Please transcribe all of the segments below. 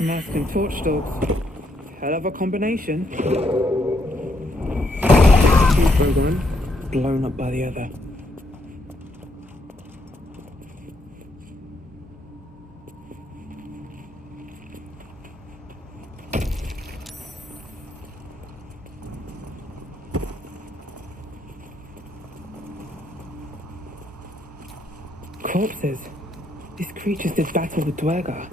Mask and torch dogs. Hell of a combination. Fuse by one, blown up by the other. Corpses. These creatures did battle with Dwergar.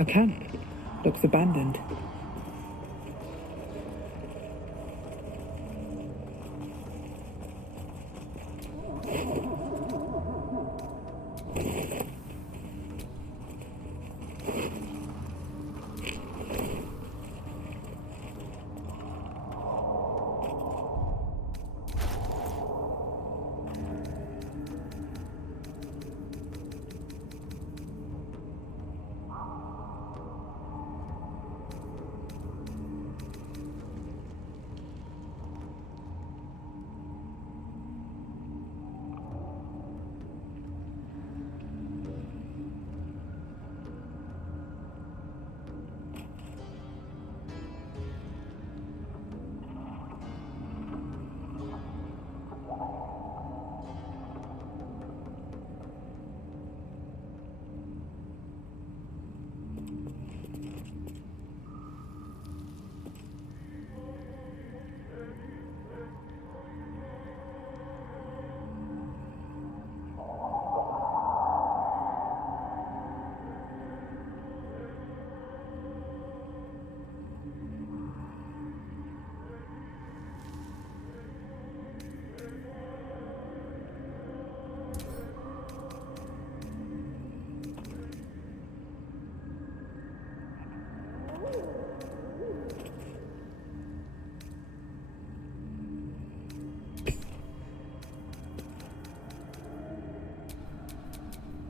A camp. Looks abandoned.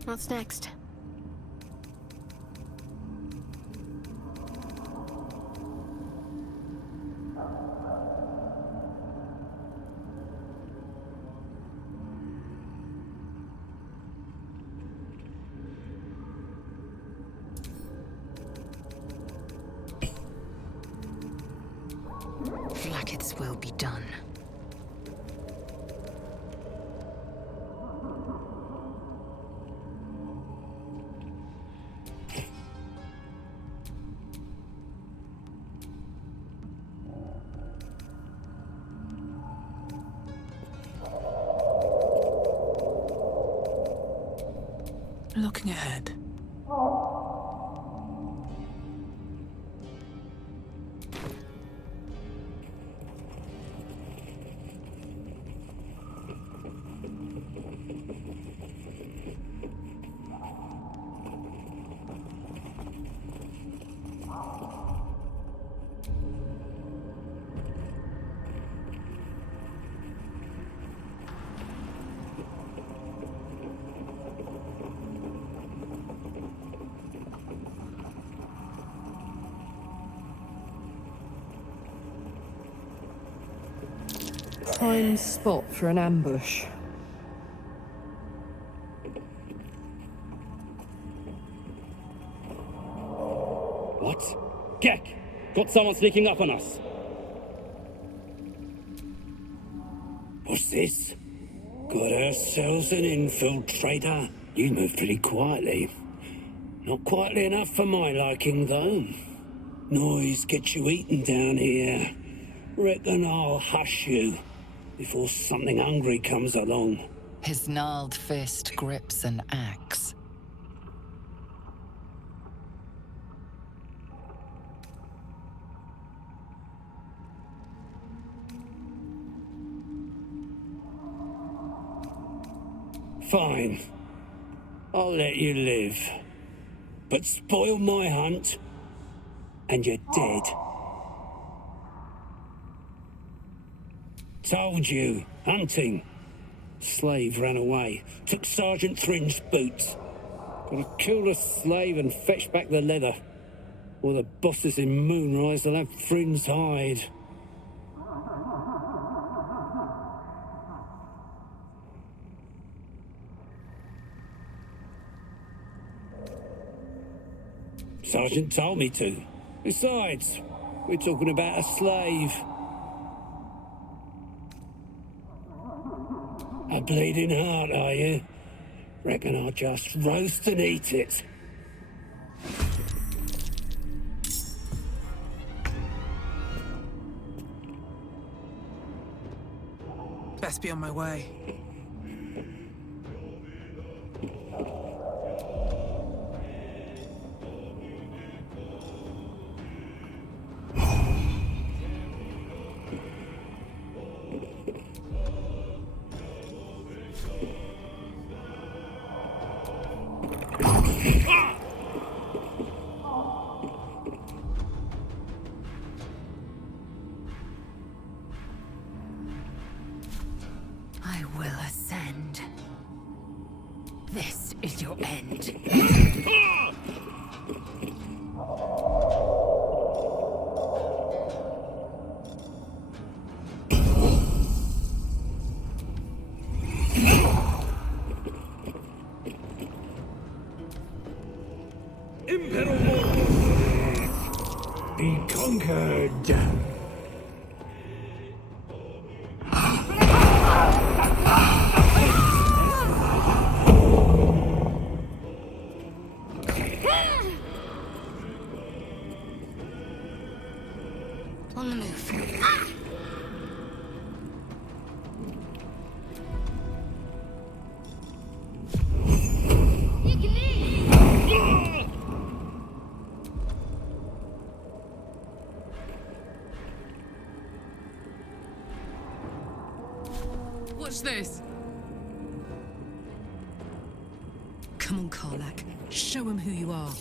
What's next? Flacket's will be done. Looking ahead. Prime spot for an ambush. What? Gek! Got someone sneaking up on us! What's this? Got ourselves an infiltrator. You move pretty quietly. Not quietly enough for my liking, though. Noise gets you eaten down here. Reckon I'll hush you before something hungry comes along. His gnarled fist grips an axe. Fine. I'll let you live. But spoil my hunt, and you're dead. Told you, hunting. Slave ran away, took Sergeant Thrin's boots. Gotta kill the slave and fetch back the leather. Or the bosses in Moonrise will have Thrin's hide. Sergeant told me to. Besides, we're talking about a slave. A bleeding heart, are you? Reckon I'll just roast and eat it. Best be on my way. I will ascend. This is your end. Be conquered. On the move. Watch this. Come on, Karlak. Show him who you are.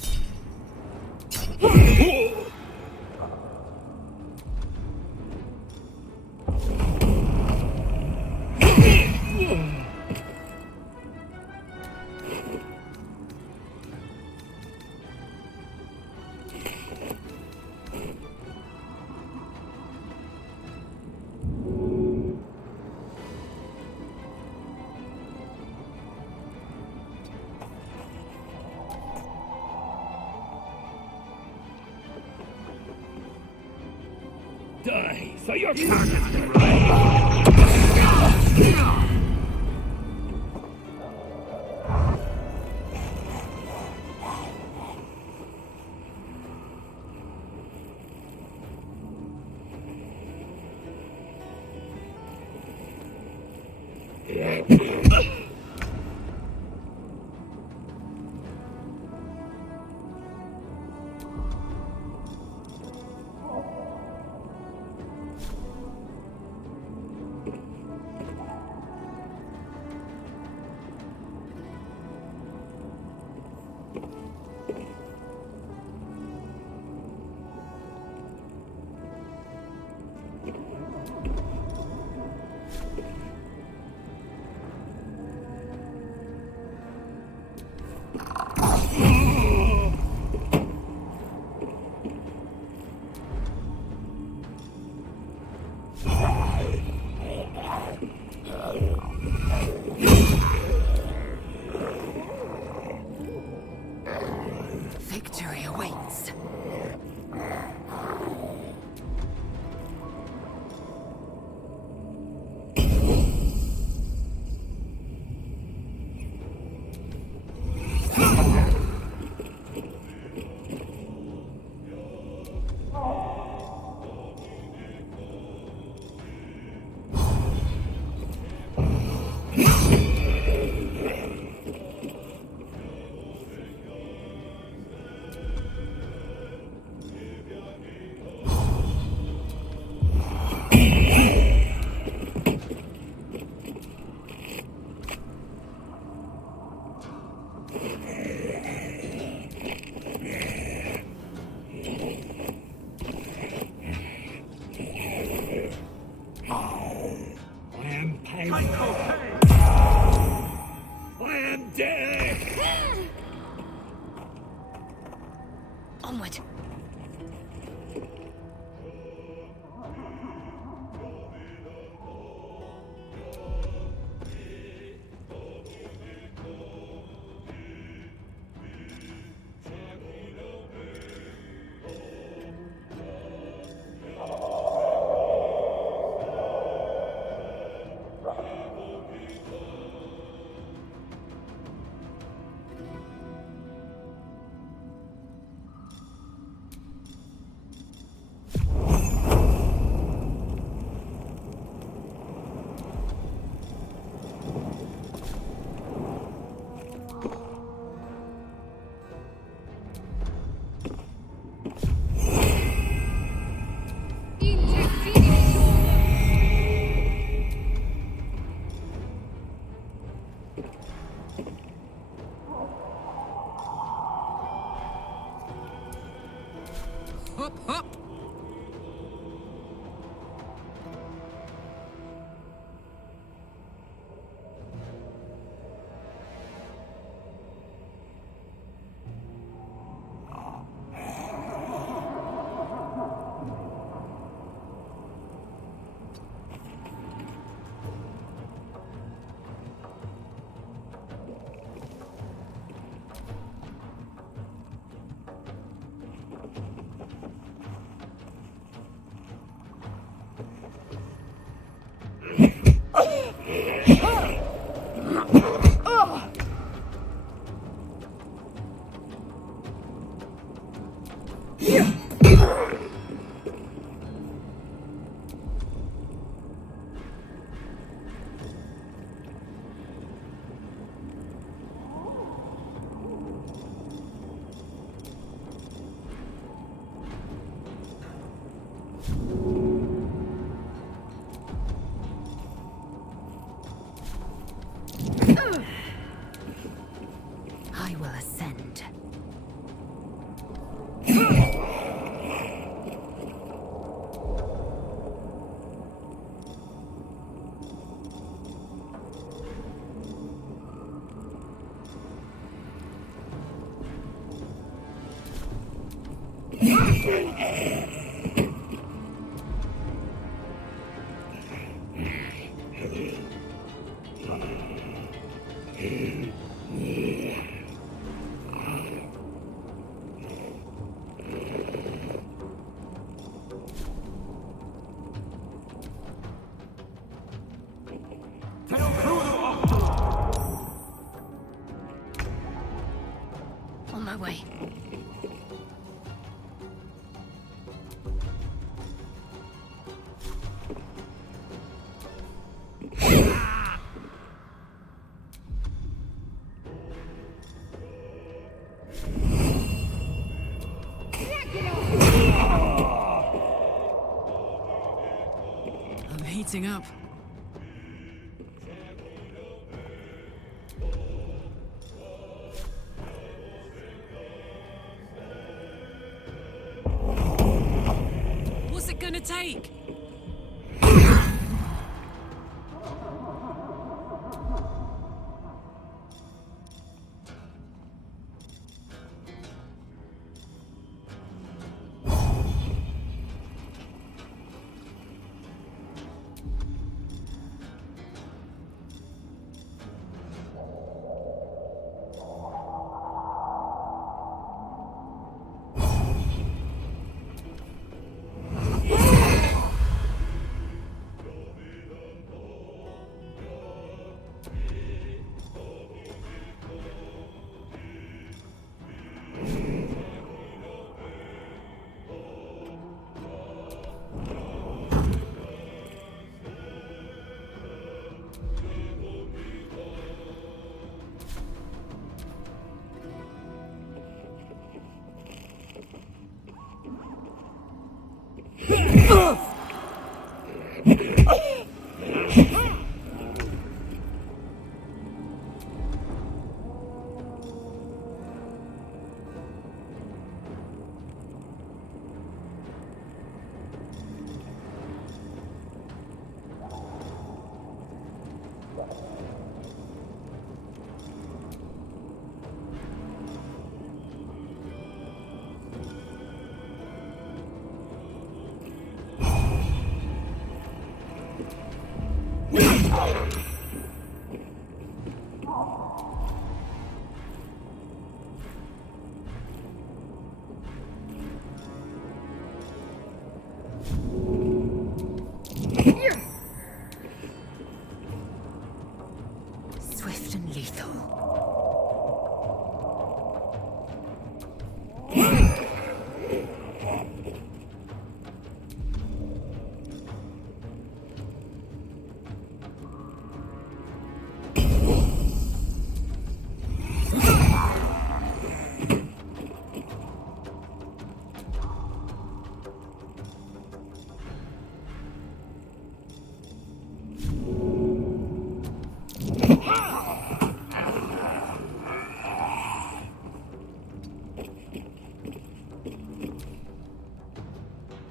Die, so your target's right. Victory awaits. I am paid. I am dead. Onward. Hop, hop! I will ascend. On my way. I'm heating up. What's it gonna take?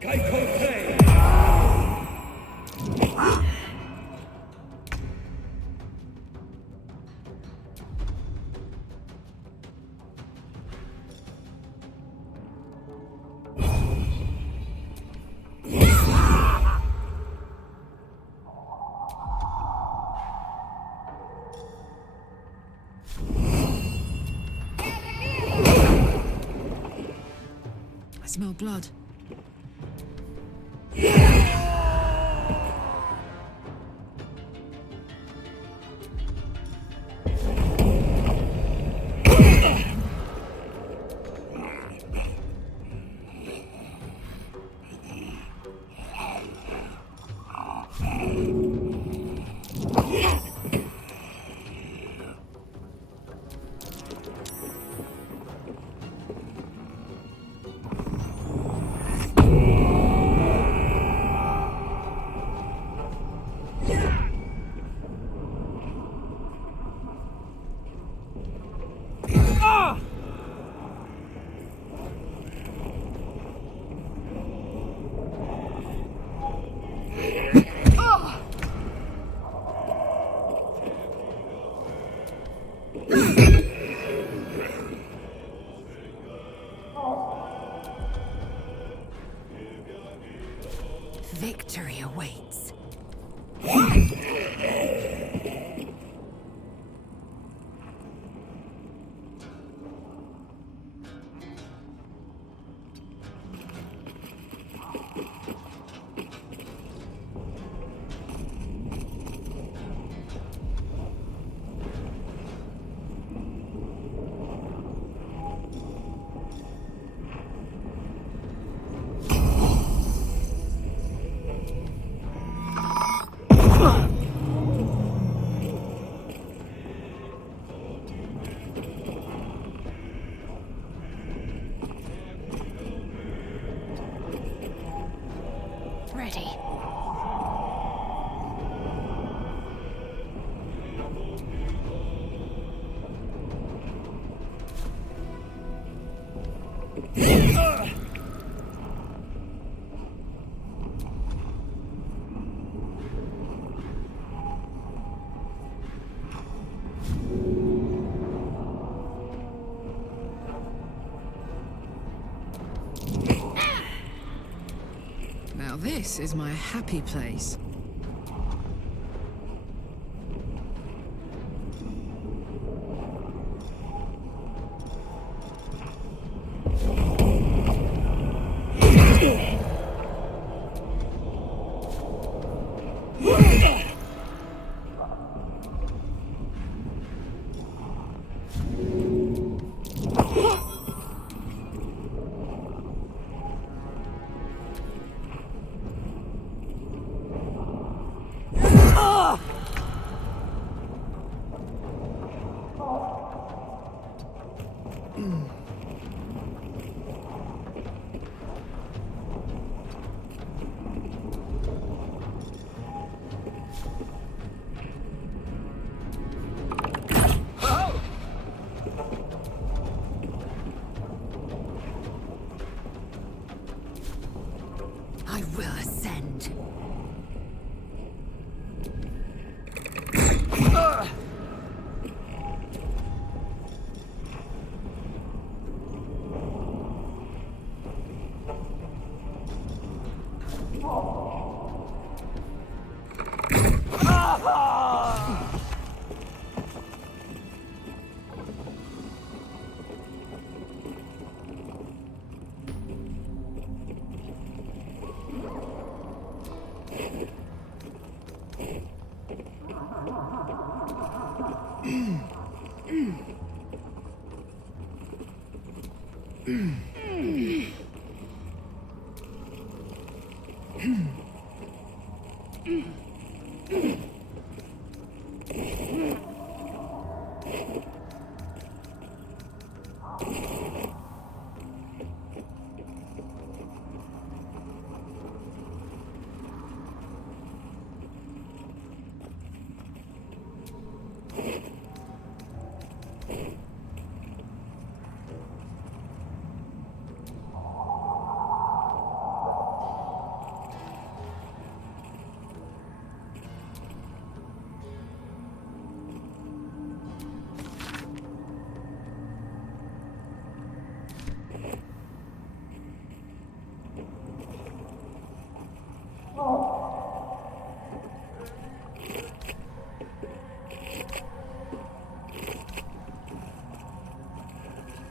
I smell blood. Victory awaits. Ready. Now this is my happy place. I will ascend.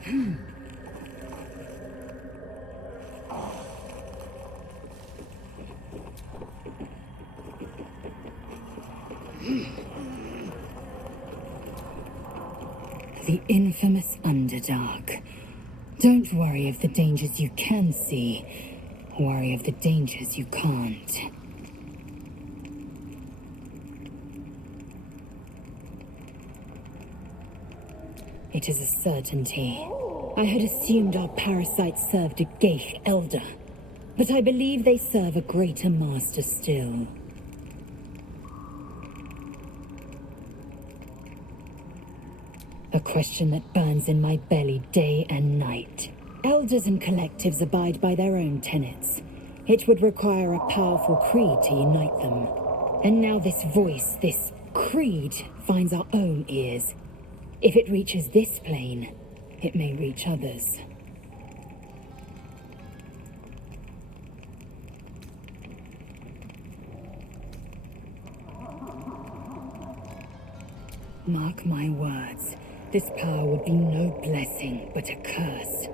The infamous Underdark. Don't worry of the dangers you can see. Worry of the dangers you can't. It is a certainty. I had assumed our parasites served a Geich elder, but I believe they serve a greater master still. A question that burns in my belly day and night. Elders and collectives abide by their own tenets. It would require a powerful creed to unite them. And now this voice, this creed, finds our own ears. If it reaches this plane, it may reach others. Mark my words. This power would be no blessing, but a curse.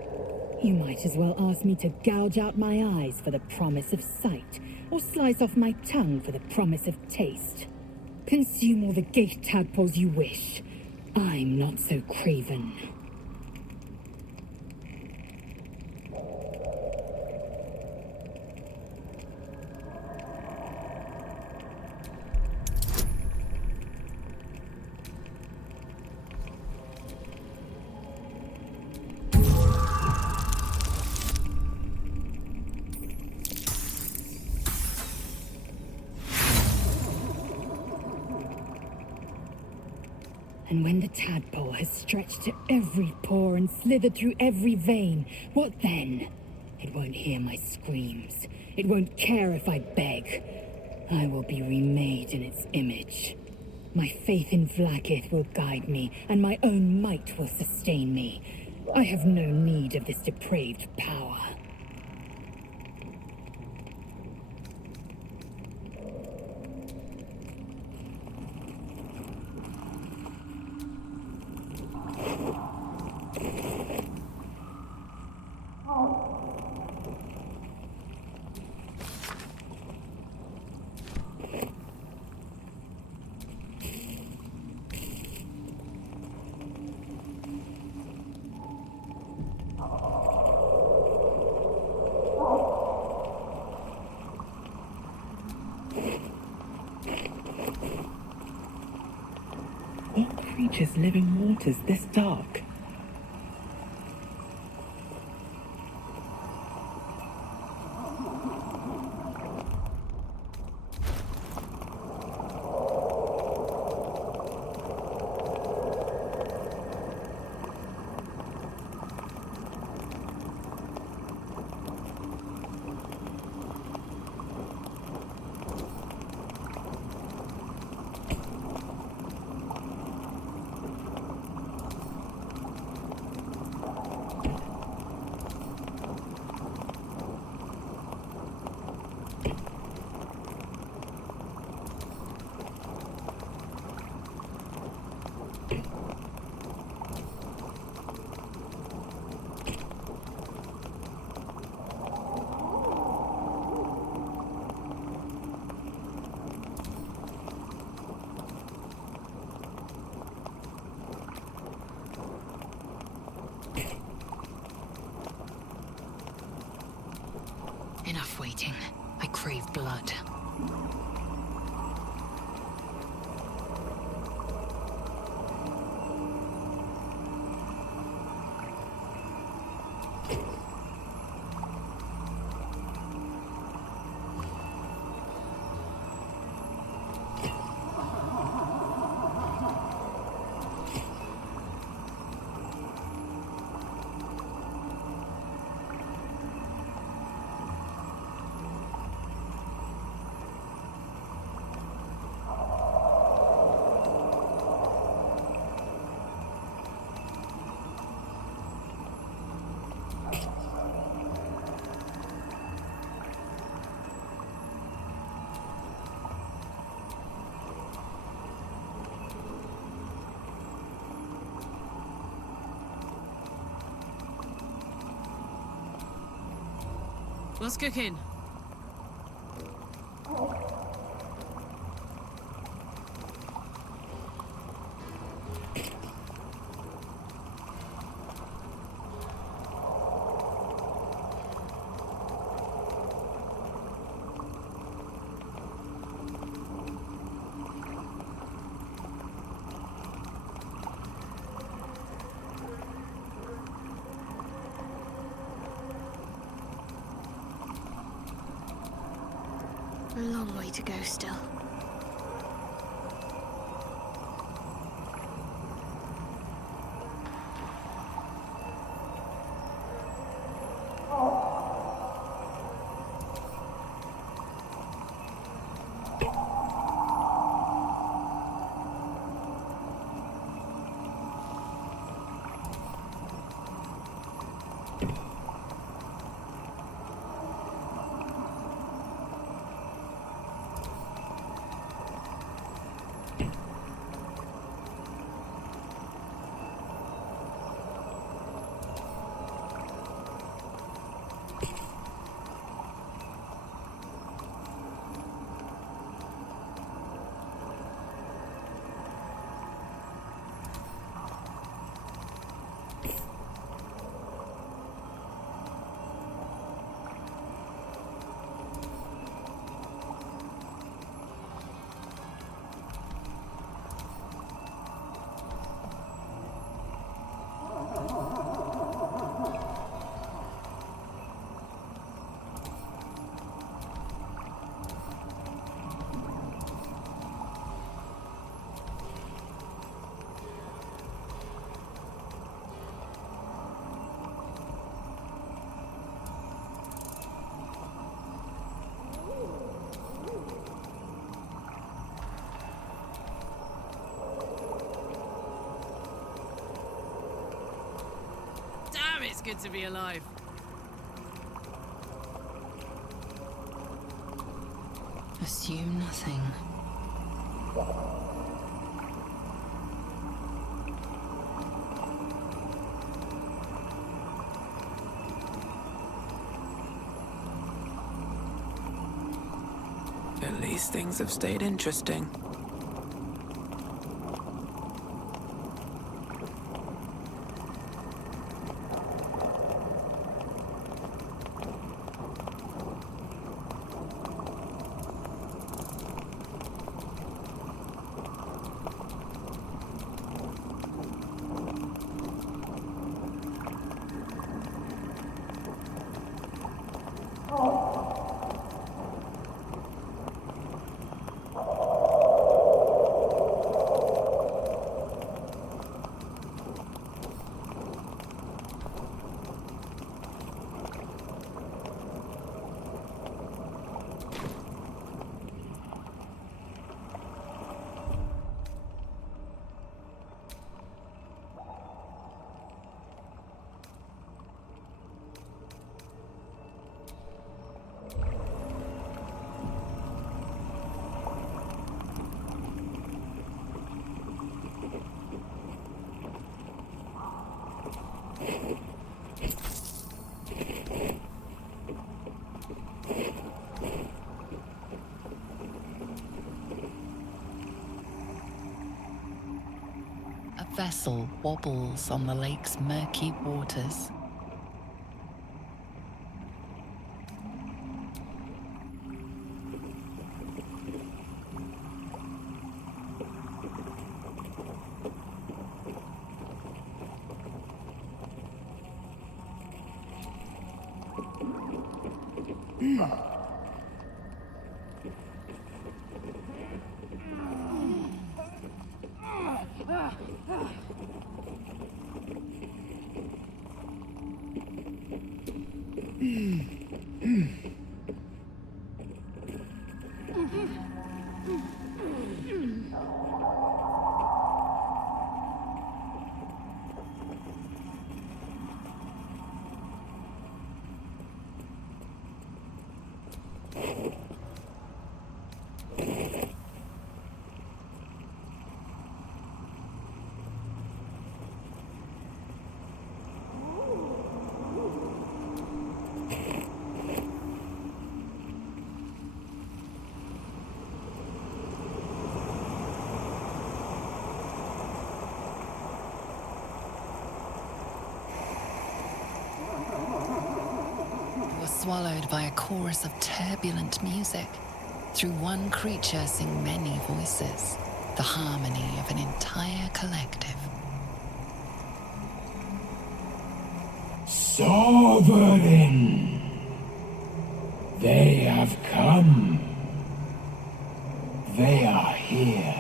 You might as well ask me to gouge out my eyes for the promise of sight, or slice off my tongue for the promise of taste. Consume all the gate tadpoles you wish. I'm not so craven. And when the tadpole has stretched to every pore and slithered through every vein, what then? It won't hear my screams. It won't care if I beg. I will be remade in its image. My faith in Vlaakith will guide me, and my own might will sustain me. I have no need of this depraved power. What creatures live in waters this dark? Enough waiting. I crave blood. What's cooking? A long way to go still. Damn, it's good to be alive. Assume nothing. At least things have stayed interesting. A vessel wobbles on the lake's murky waters. swallowed by a chorus of turbulent music. Through one creature sing many voices, the harmony of an entire collective. Sovereign! They have come. They are here.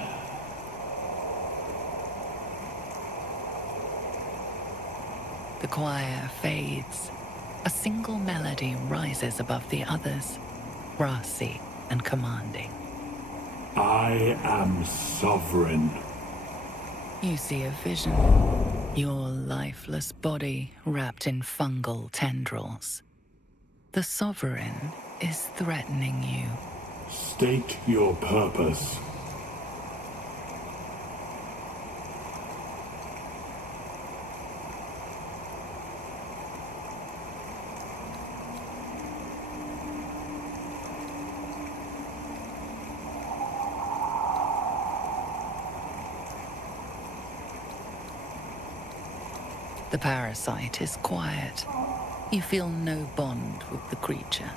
The choir fades. A single melody rises above the others, brassy and commanding. I am sovereign. You see a vision. Your lifeless body wrapped in fungal tendrils. The Sovereign is threatening you. State your purpose. The parasite is quiet. You feel no bond with the creature.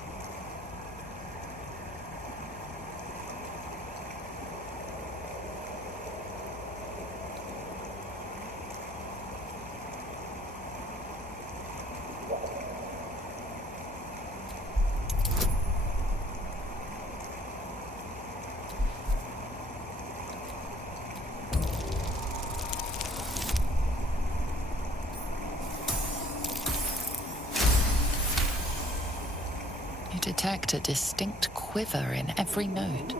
You detect a distinct quiver in every note.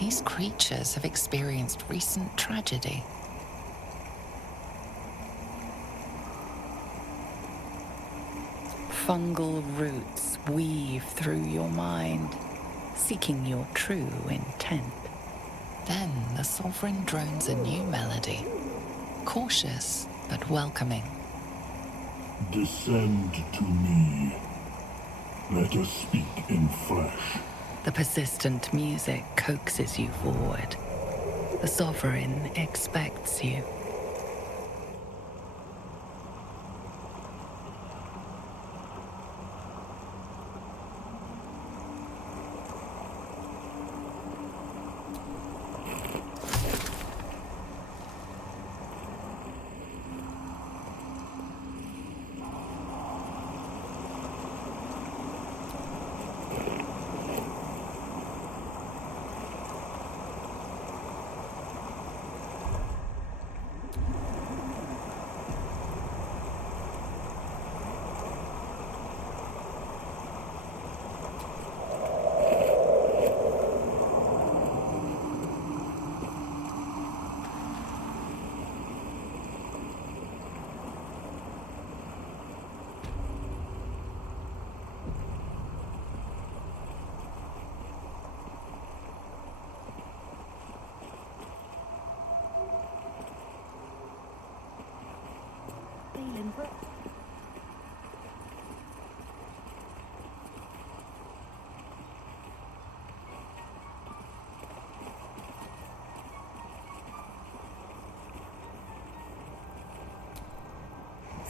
These creatures have experienced recent tragedy. Fungal roots weave through your mind, seeking your true intent. Then the Sovereign drones a new melody, cautious but welcoming. Descend to me. Let us speak in flesh. The persistent music coaxes you forward. The Sovereign expects you.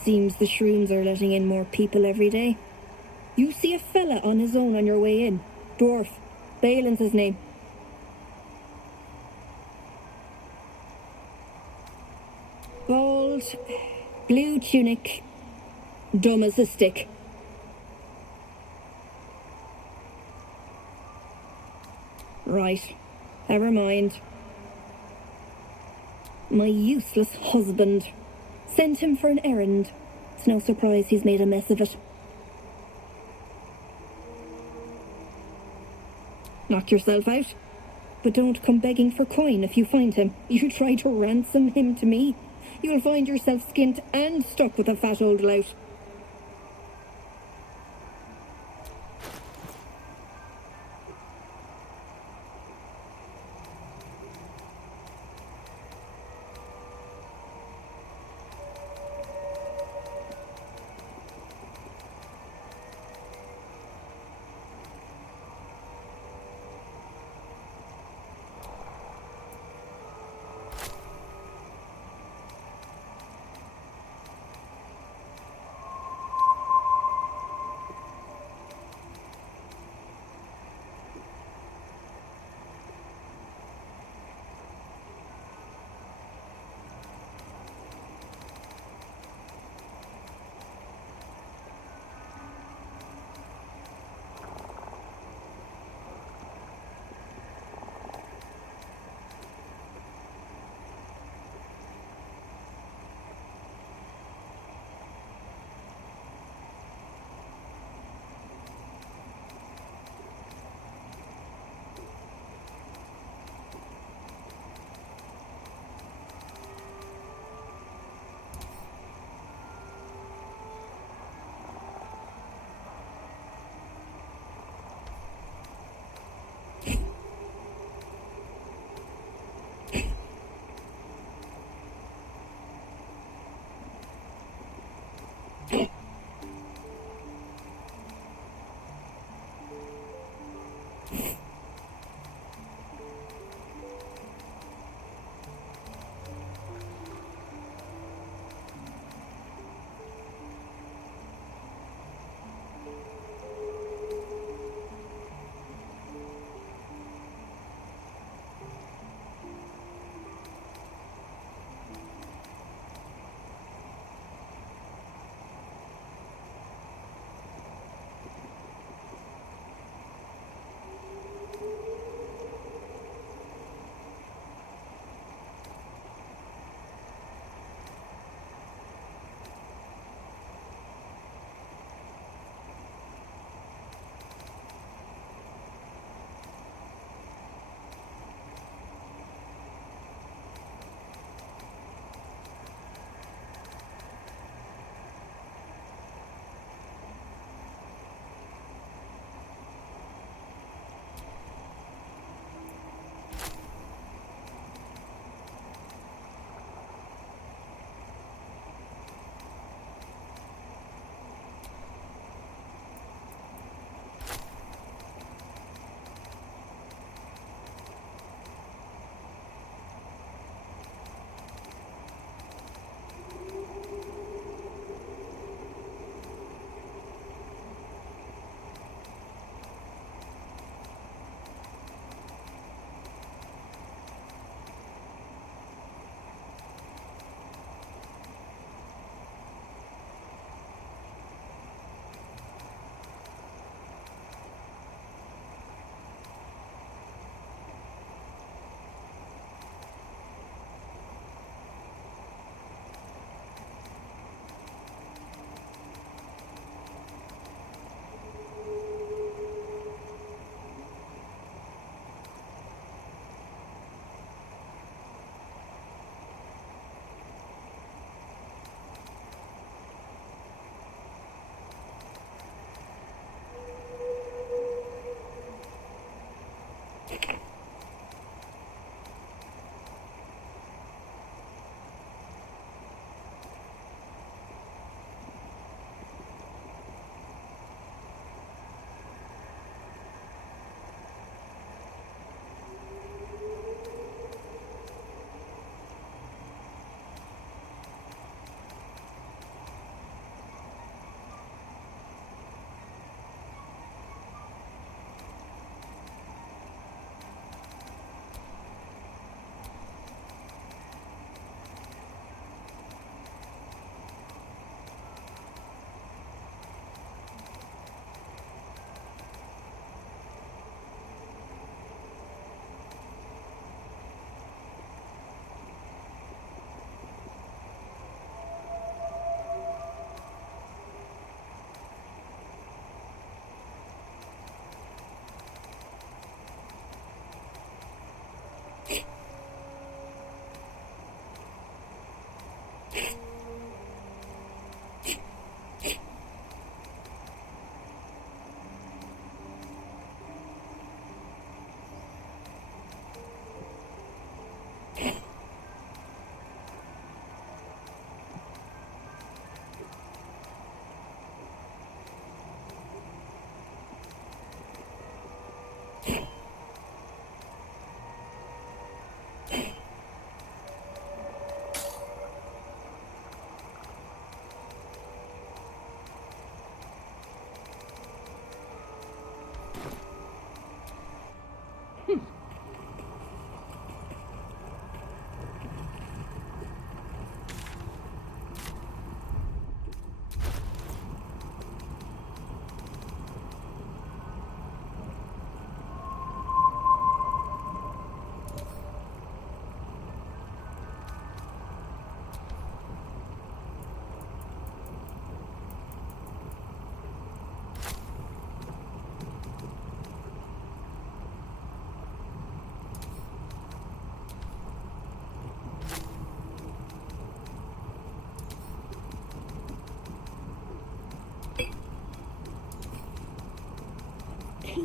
Seems the shrooms are letting in more people every day. You see a fella on his own on your way in. Dwarf. Balin's his name. Bald, blue tunic, dumb as a stick. Right, never mind. My useless husband. Sent him for an errand. It's no surprise he's made a mess of it. Knock yourself out. But don't come begging for coin if you find him. You try to ransom him to me, you'll find yourself skint and stuck with a fat old lout.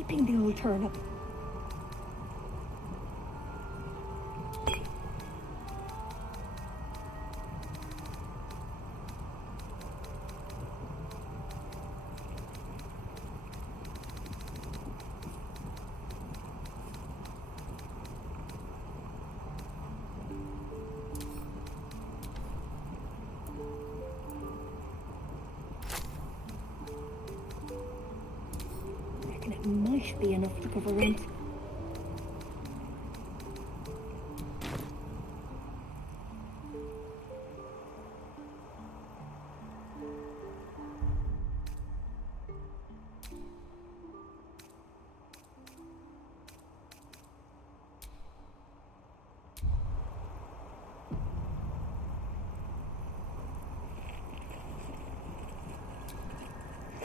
keeping the old turnip. It might be enough to cover rent.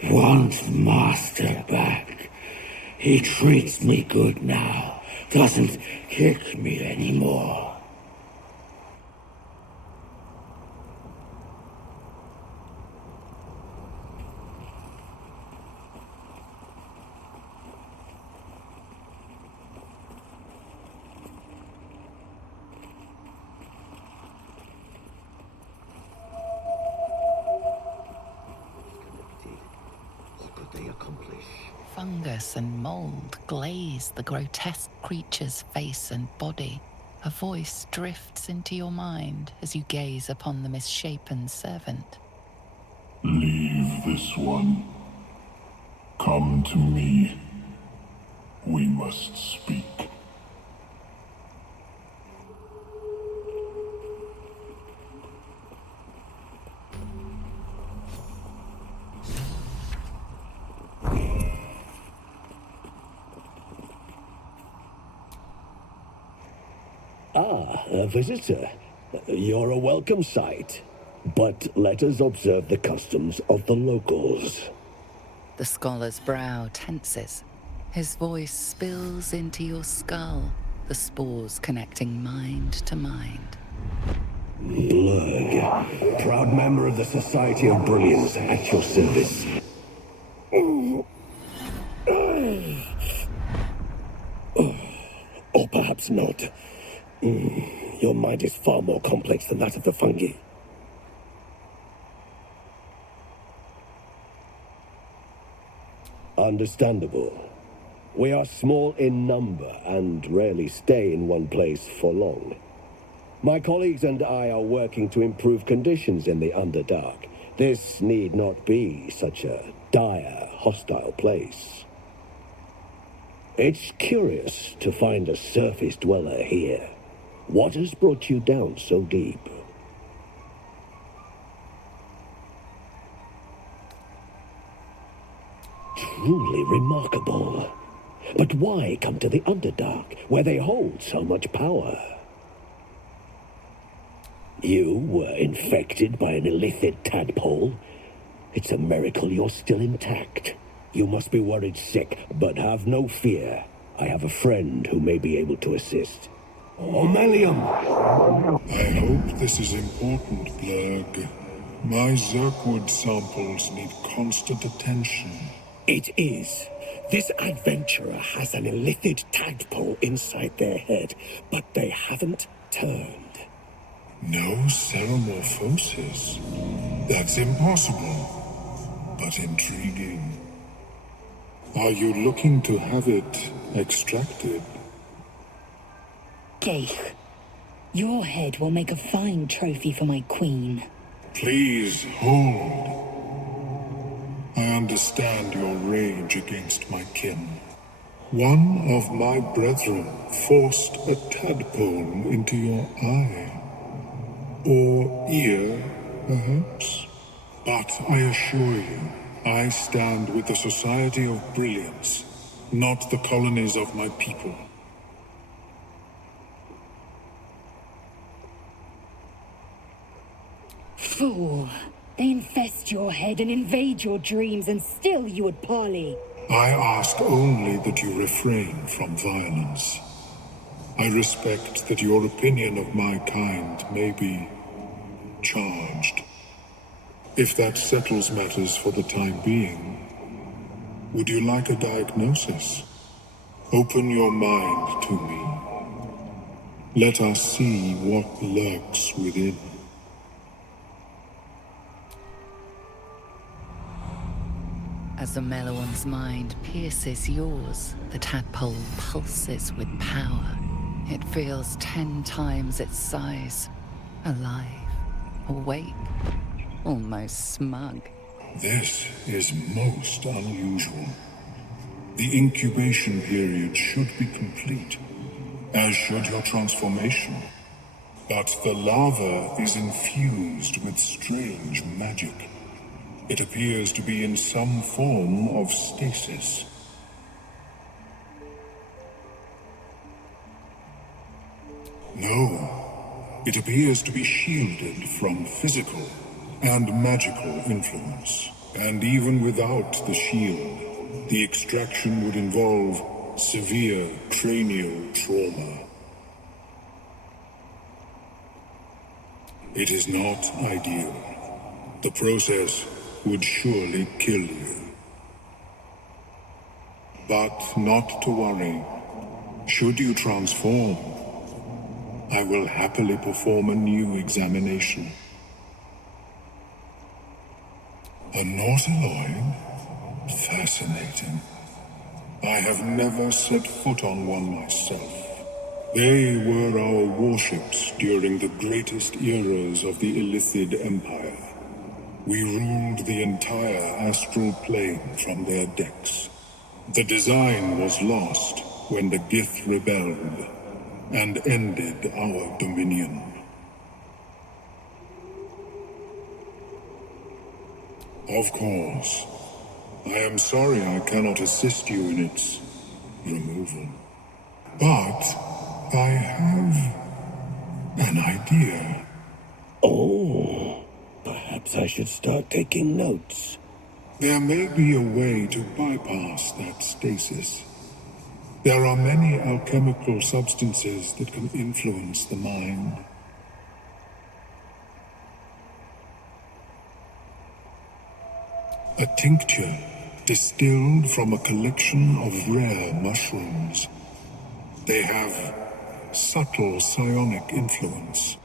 Want master back. He treats me good now. Doesn't kick me anymore. What could they accomplish? Fungus and mold glaze the grotesque creature's face and body. A voice drifts into your mind as you gaze upon the misshapen servant. Leave this one. Come to me. We must speak. Ah, a visitor. You're a welcome sight. But let us observe the customs of the locals. The scholar's brow tenses. His voice spills into your skull, the spores connecting mind to mind. Blurg, proud member of the Society of Brilliance, at your service. Or perhaps not. Your mind is far more complex than that of the fungi. Understandable. We are small in number and rarely stay in one place for long. My colleagues and I are working to improve conditions in the Underdark. This need not be such a dire, hostile place. It's curious to find a surface dweller here. What has brought you down so deep? Truly remarkable. But why come to the Underdark, where they hold so much power? You were infected by an illithid tadpole? It's a miracle you're still intact. You must be worried sick, but have no fear. I have a friend who may be able to assist. Omelium! I hope this is important, Blurg. My Zerkwood samples need constant attention. It is. This adventurer has an illithid tadpole inside their head, but they haven't turned. No ceremorphosis. That's impossible, but intriguing. Are you looking to have it extracted? Geich, your head will make a fine trophy for my queen. Please hold. I understand your rage against my kin. One of my brethren forced a tadpole into your eye. Or ear, perhaps. But I assure you, I stand with the Society of Brilliance, not the colonies of my people. Fool! They infest your head and invade your dreams, and still you would parley. I ask only that you refrain from violence. I respect that your opinion of my kind may be charged. If that settles matters for the time being, would you like a diagnosis? Open your mind to me. Let us see what lurks within. As the Meloan's mind pierces yours, the tadpole pulses with power. It feels 10 times its size. Alive, awake, almost smug. This is most unusual. The incubation period should be complete, as should your transformation. But the larva is infused with strange magic. It appears to be in some form of stasis. No, it appears to be shielded from physical and magical influence. And even without the shield, the extraction would involve severe cranial trauma. It is not ideal. The process would surely kill you. But not to worry. Should you transform, I will happily perform a new examination. A Nautiloid? Fascinating. I have never set foot on one myself. They were our warships during the greatest eras of the Illithid Empire. We ruled the entire astral plane from their decks. The design was lost when the Gith rebelled and ended our dominion. Of course, I am sorry I cannot assist you in its removal. But I have an idea. Oh, perhaps I should start taking notes. There may be a way to bypass that stasis. There are many alchemical substances that can influence the mind. A tincture distilled from a collection of rare mushrooms. They have subtle psionic influence.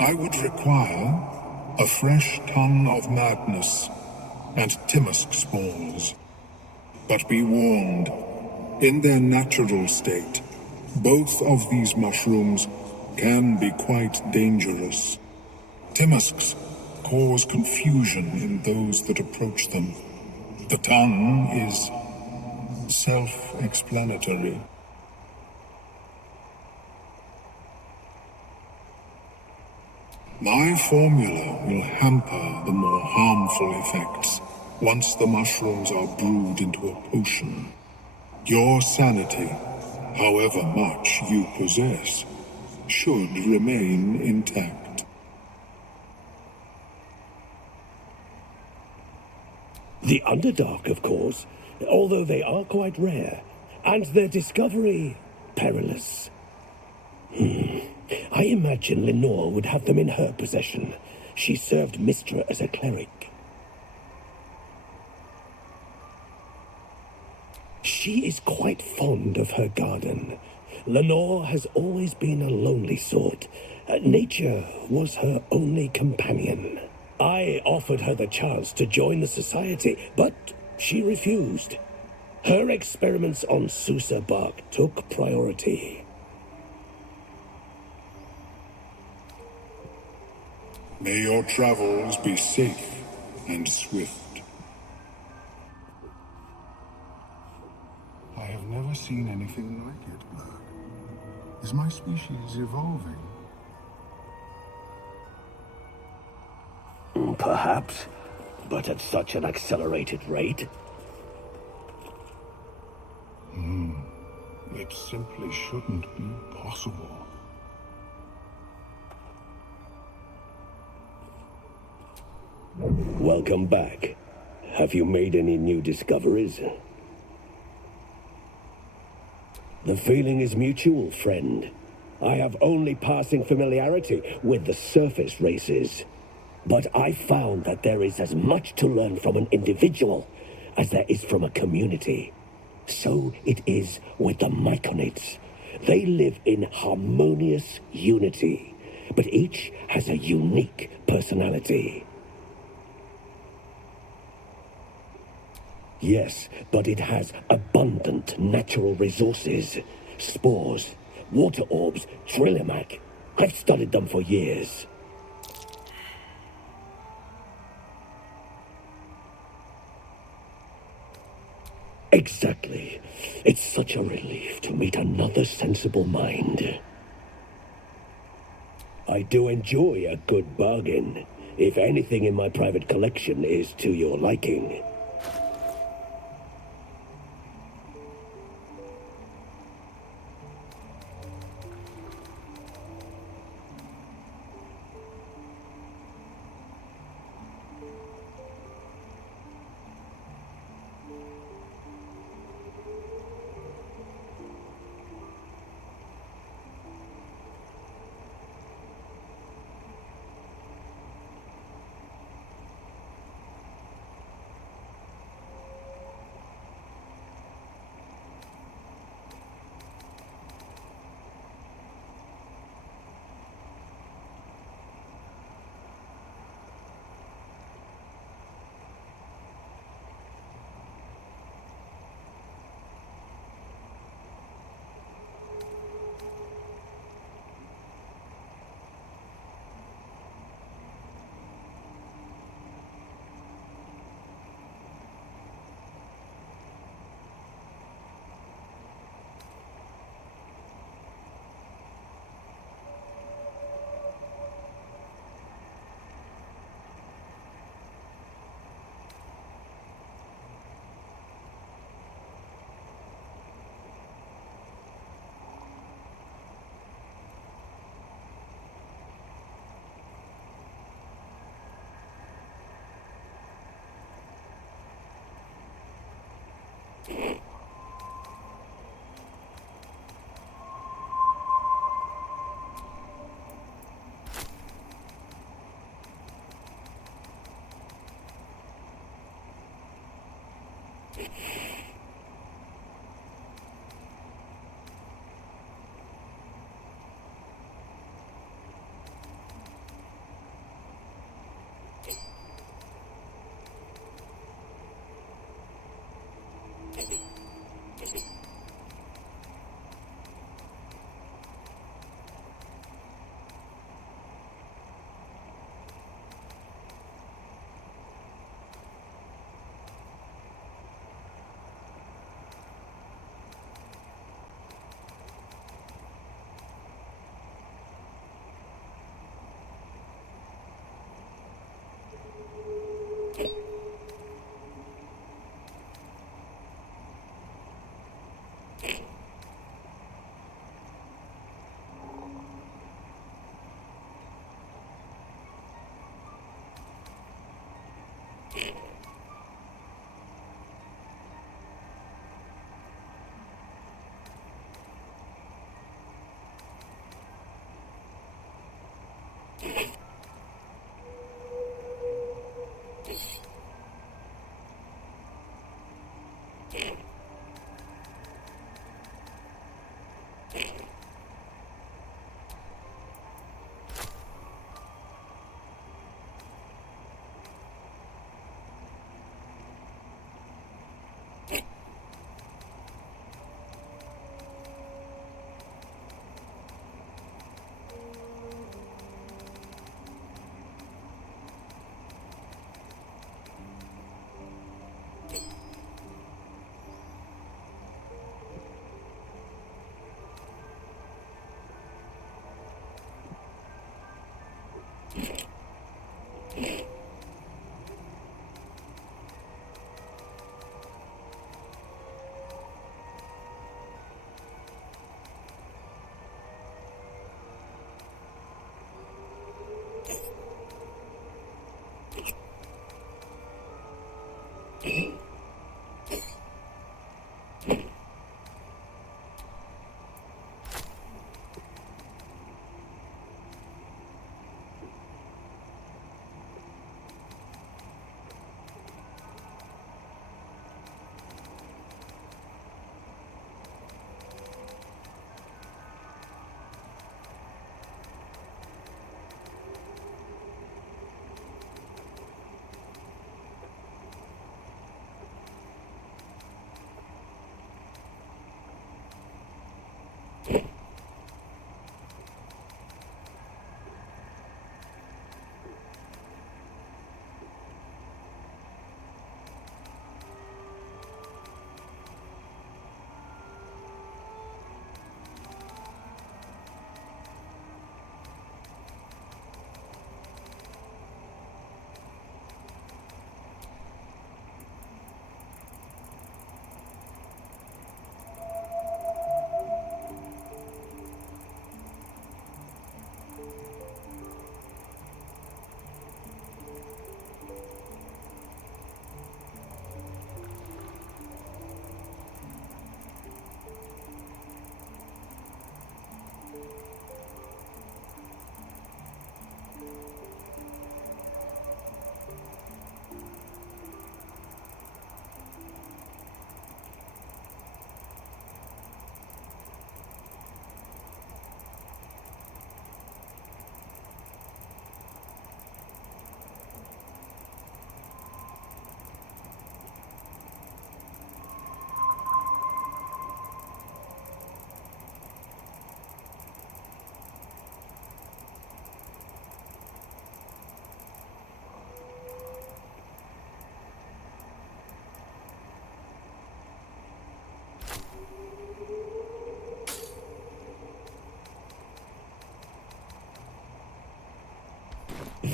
I would require a fresh ton of madness and Timisk spores. But be warned, in their natural state, both of these mushrooms can be quite dangerous. Timisks cause confusion in those that approach them. The tongue is self-explanatory. My formula will hamper the more harmful effects once the mushrooms are brewed into a potion. Your sanity, however much you possess, should remain intact. The Underdark, of course, although they are quite rare, and their discovery perilous. I imagine Lenore would have them in her possession. She served Mystra as a cleric. She is quite fond of her garden. Lenore has always been a lonely sort. Nature was her only companion. I offered her the chance to join the society, but she refused. Her experiments on Susa bark took priority. May your travels be safe and swift. I have never seen anything like it, Bird. Is my species evolving? Perhaps, but at such an accelerated rate. It simply shouldn't be possible. Welcome back. Have you made any new discoveries? The feeling is mutual, friend. I have only passing familiarity with the surface races. But I found that there is as much to learn from an individual as there is from a community. So it is with the Myconids. They live in harmonious unity, but each has a unique personality. Yes, but it has abundant natural resources. Spores, water orbs, Trillimac. I've studied them for years. Exactly. It's such a relief to meet another sensible mind. I do enjoy a good bargain, if anything in my private collection is to your liking.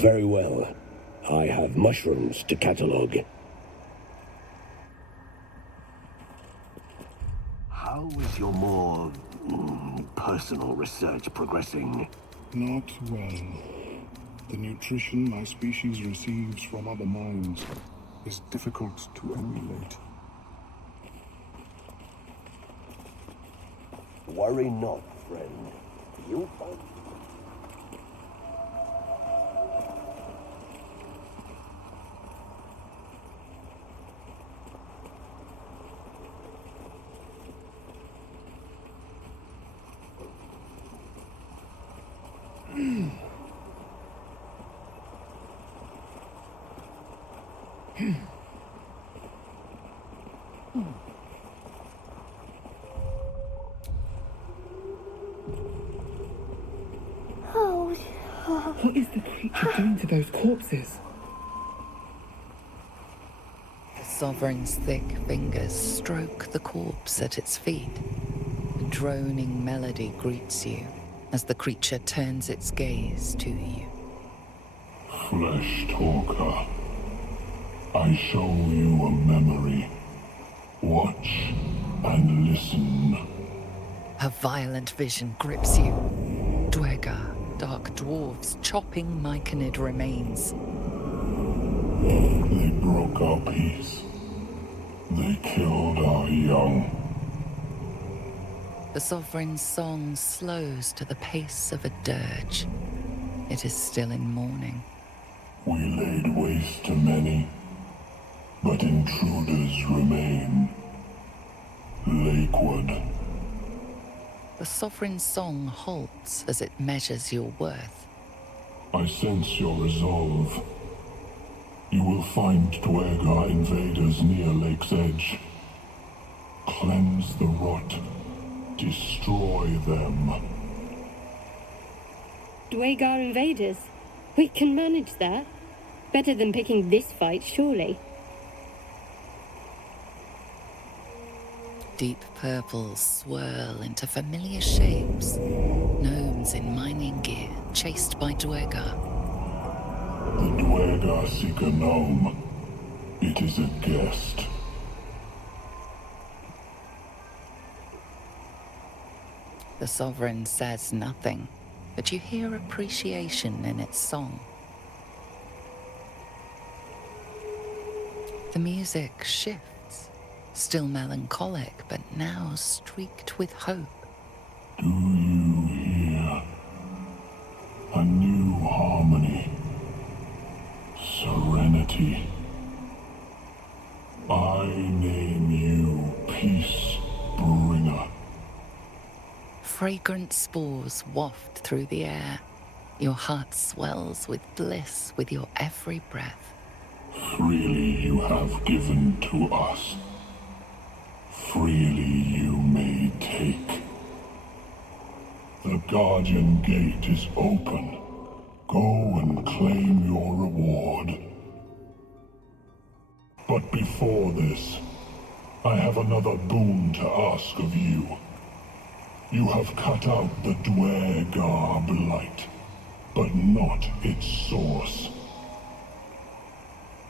Very well. I have mushrooms to catalogue. How is your more personal research progressing? Not well. The nutrition my species receives from other minds is difficult to emulate. Worry not, friend. You'll find... What is the creature doing to those corpses? The Sovereign's thick fingers stroke the corpse at its feet. A droning melody greets you as the creature turns its gaze to you. Flesh talker, I show you a memory. Watch and listen. A violent vision grips you. Dwegar, dark dwarves chopping Myconid remains. They broke our peace. They killed our young. The Sovereign's song slows to the pace of a dirge. It is still in mourning. We laid waste to many, but intruders remain. Lakewood. The Sovereign's song halts as it measures your worth. I sense your resolve. You will find Dwegar invaders near Lake's Edge. Cleanse the rot. Destroy them. Dwegar invaders? We can manage that. Better than picking this fight, surely. Deep purples swirl into familiar shapes. Gnomes in mining gear, chased by Dwegar. The Dwegar seek a gnome. It is a guest. The Sovereign says nothing, but you hear appreciation in its song. The music shifts, still melancholic, but now streaked with hope. Do you hear? A new harmony. Serenity. I name you Peace Bringer. Fragrant spores waft through the air. Your heart swells with bliss with your every breath. Freely you have given to us. Freely you may take. The Guardian Gate is open. Go and claim your reward. But before this, I have another boon to ask of you. You have cut out the Dwegar blight, but not its source.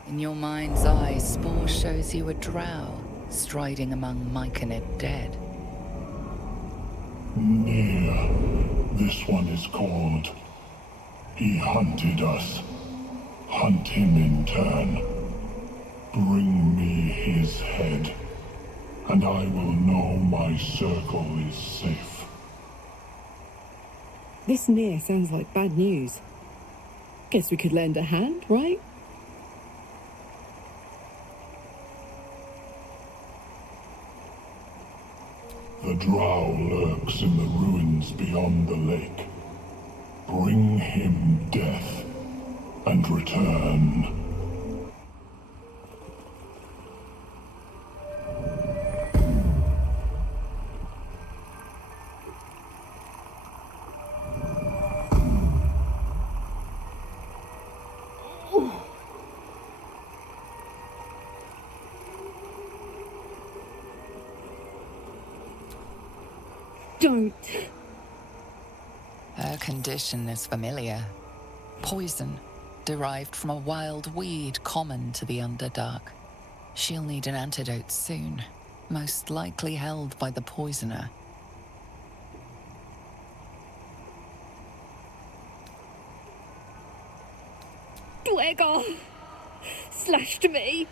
In your mind's eye, Spore shows you a drow striding among Myconid dead. Near. This one is called. He hunted us. Hunt him in turn. Bring me his head, and I will know my circle is safe. This near sounds like bad news. Guess we could lend a hand, right? The drow lurks in the ruins beyond the lake. Bring him death, and return. Don't. Her condition is familiar. Poison. derived from a wild weed common to the Underdark. She'll need an antidote soon, most likely held by the poisoner. Dwegar slashed me.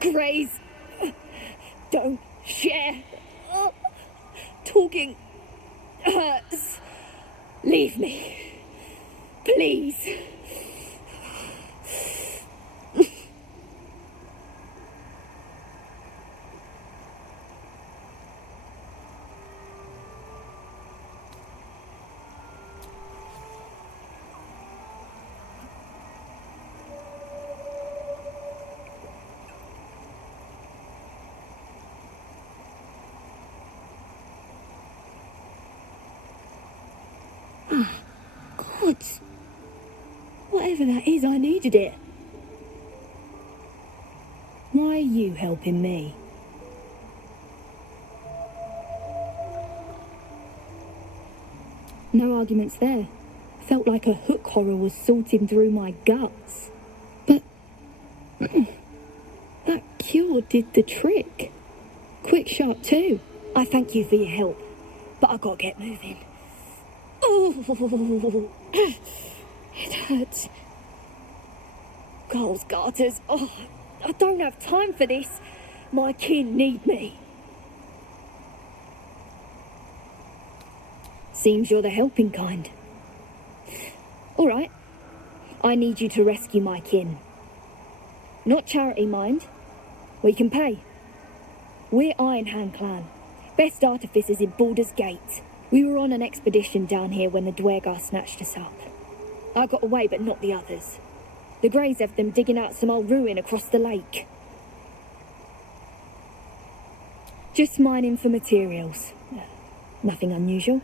Graze don't share. Talking hurts. Leave me, please. God, whatever that is, I needed it. Why are you helping me? No arguments there. Felt like a hook horror was sorting through my guts. But that cure did the trick. Quick, sharp too. I thank you for your help, but I gotta get moving. Oh, it hurts. Girls' garters. Oh, I don't have time for this. My kin need me. Seems you're the helping kind. All right. I need you to rescue my kin. Not charity, mind. We can pay. We're Iron Hand Clan. Best artificers in Baldur's Gate. We were on an expedition down here when the Dwegar snatched us up. I got away, but not the others. The Greys have them digging out some old ruin across the lake. Just mining for materials. Nothing unusual.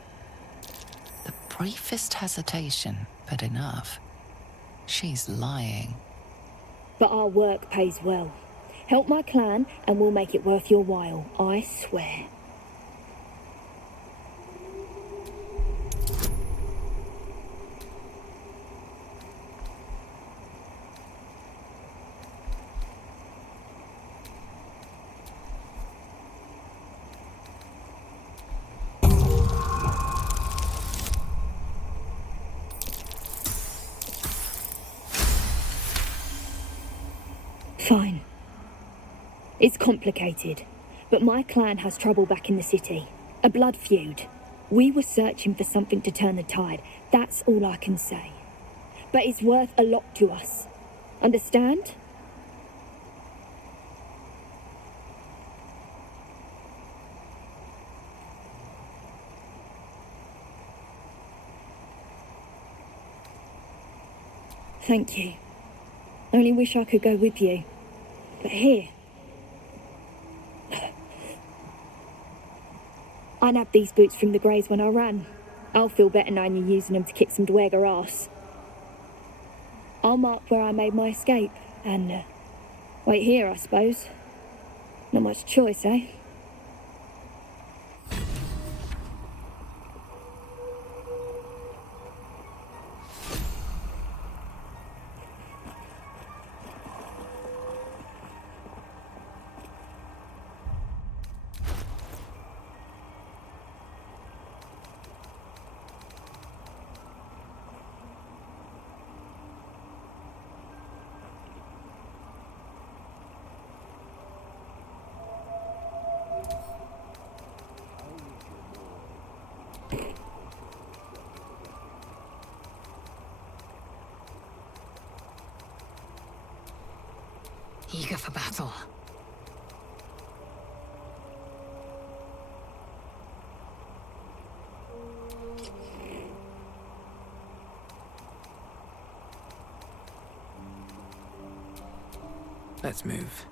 The briefest hesitation, but enough. She's lying. But our work pays well. Help my clan and we'll make it worth your while, I swear. Fine. It's complicated, but my clan has trouble back in the city. A blood feud. We were searching for something to turn the tide. That's all I can say. But it's worth a lot to us. Understand? Thank you. Only wish I could go with you. But here... I nabbed these boots from the Greys when I ran. I'll feel better knowing you're using them to kick some Dwegar ass. I'll mark where I made my escape, and wait here, I suppose. Not much choice, eh? Eager for battle. Let's move.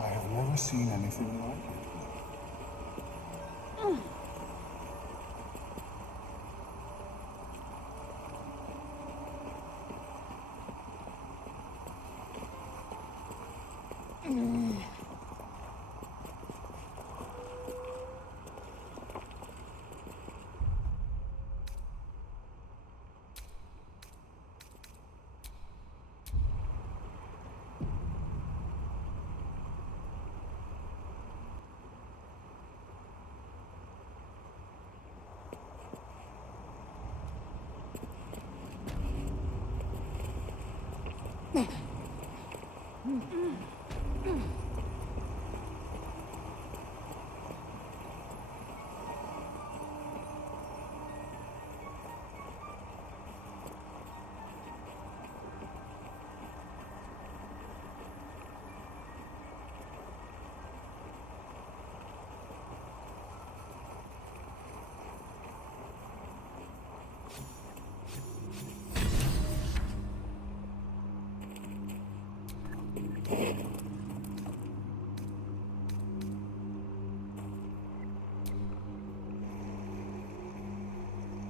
I have never seen anything like it.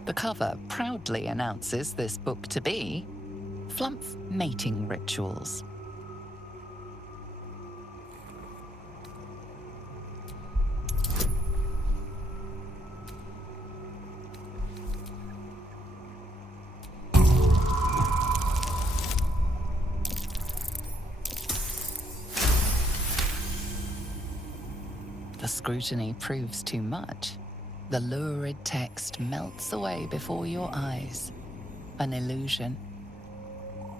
The cover proudly announces this book to be Flumph Mating Rituals. The scrutiny proves too much. The lurid text melts away before your eyes. An illusion.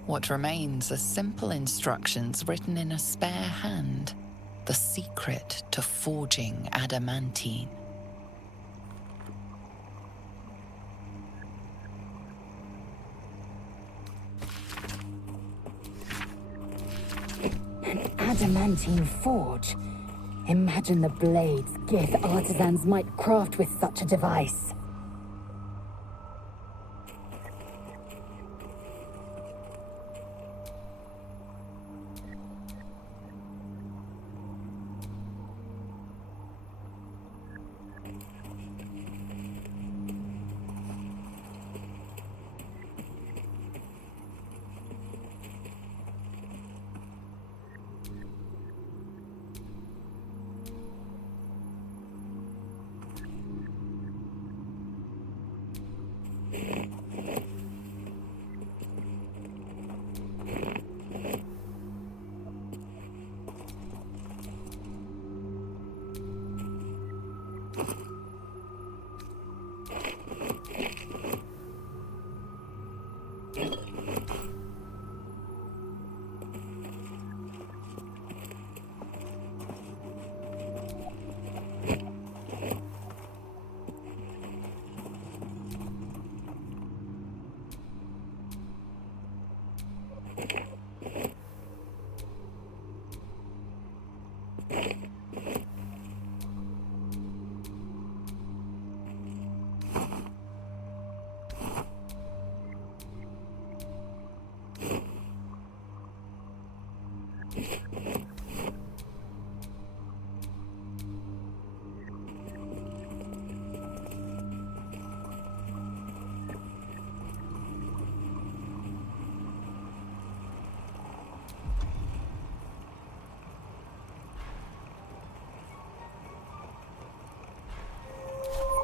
What remains are simple instructions written in a spare hand. The secret to forging adamantine. An adamantine forge. Imagine the blades Gith artisans might craft with such a device.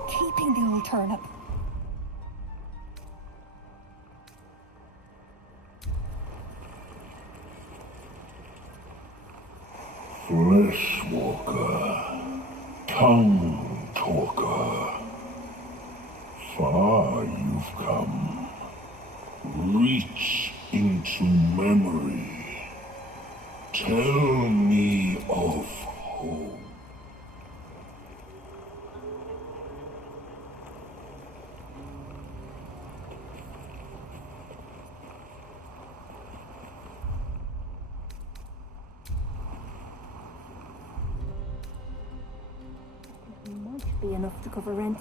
Keeping the old turnip. Fleshwalker, tongue talker, far you've come. Reach into memory. Tell me of home. Might be enough to cover rent.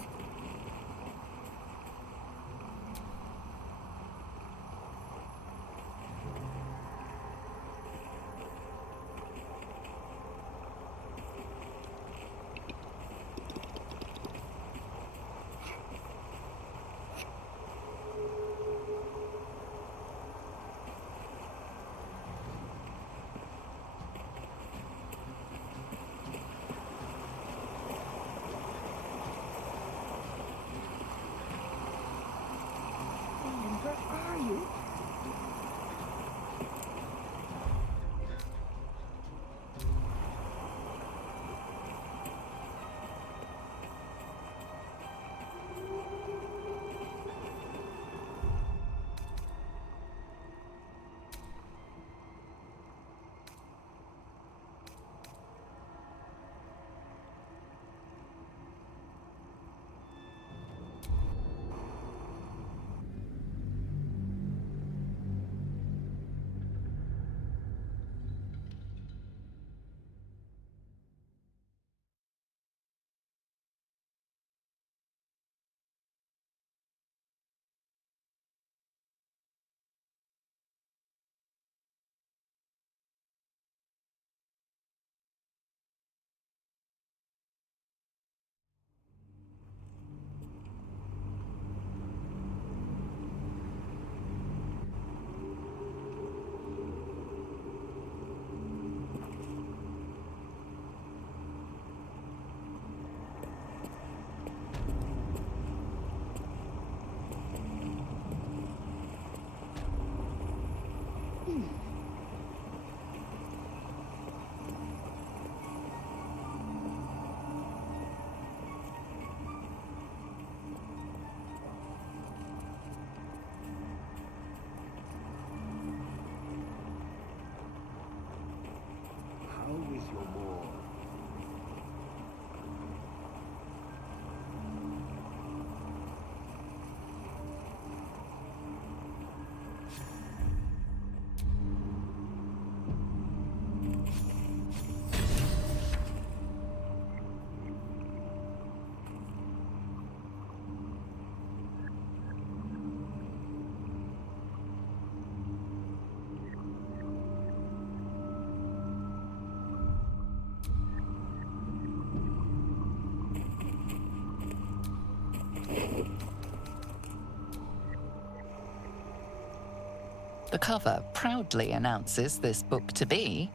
The cover proudly announces this book to be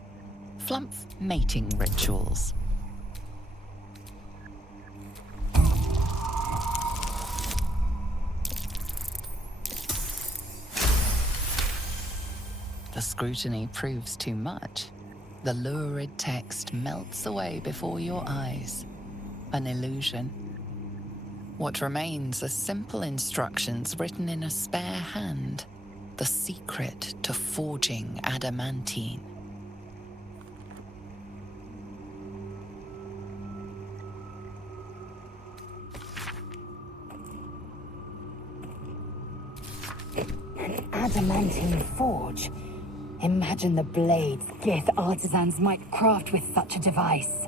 Flumph Mating Rituals. The scrutiny proves too much. The lurid text melts away before your eyes. An illusion. What remains are simple instructions written in a spare hand. The secret to forging adamantine. An adamantine forge. Imagine the blades Gith artisans might craft with such a device.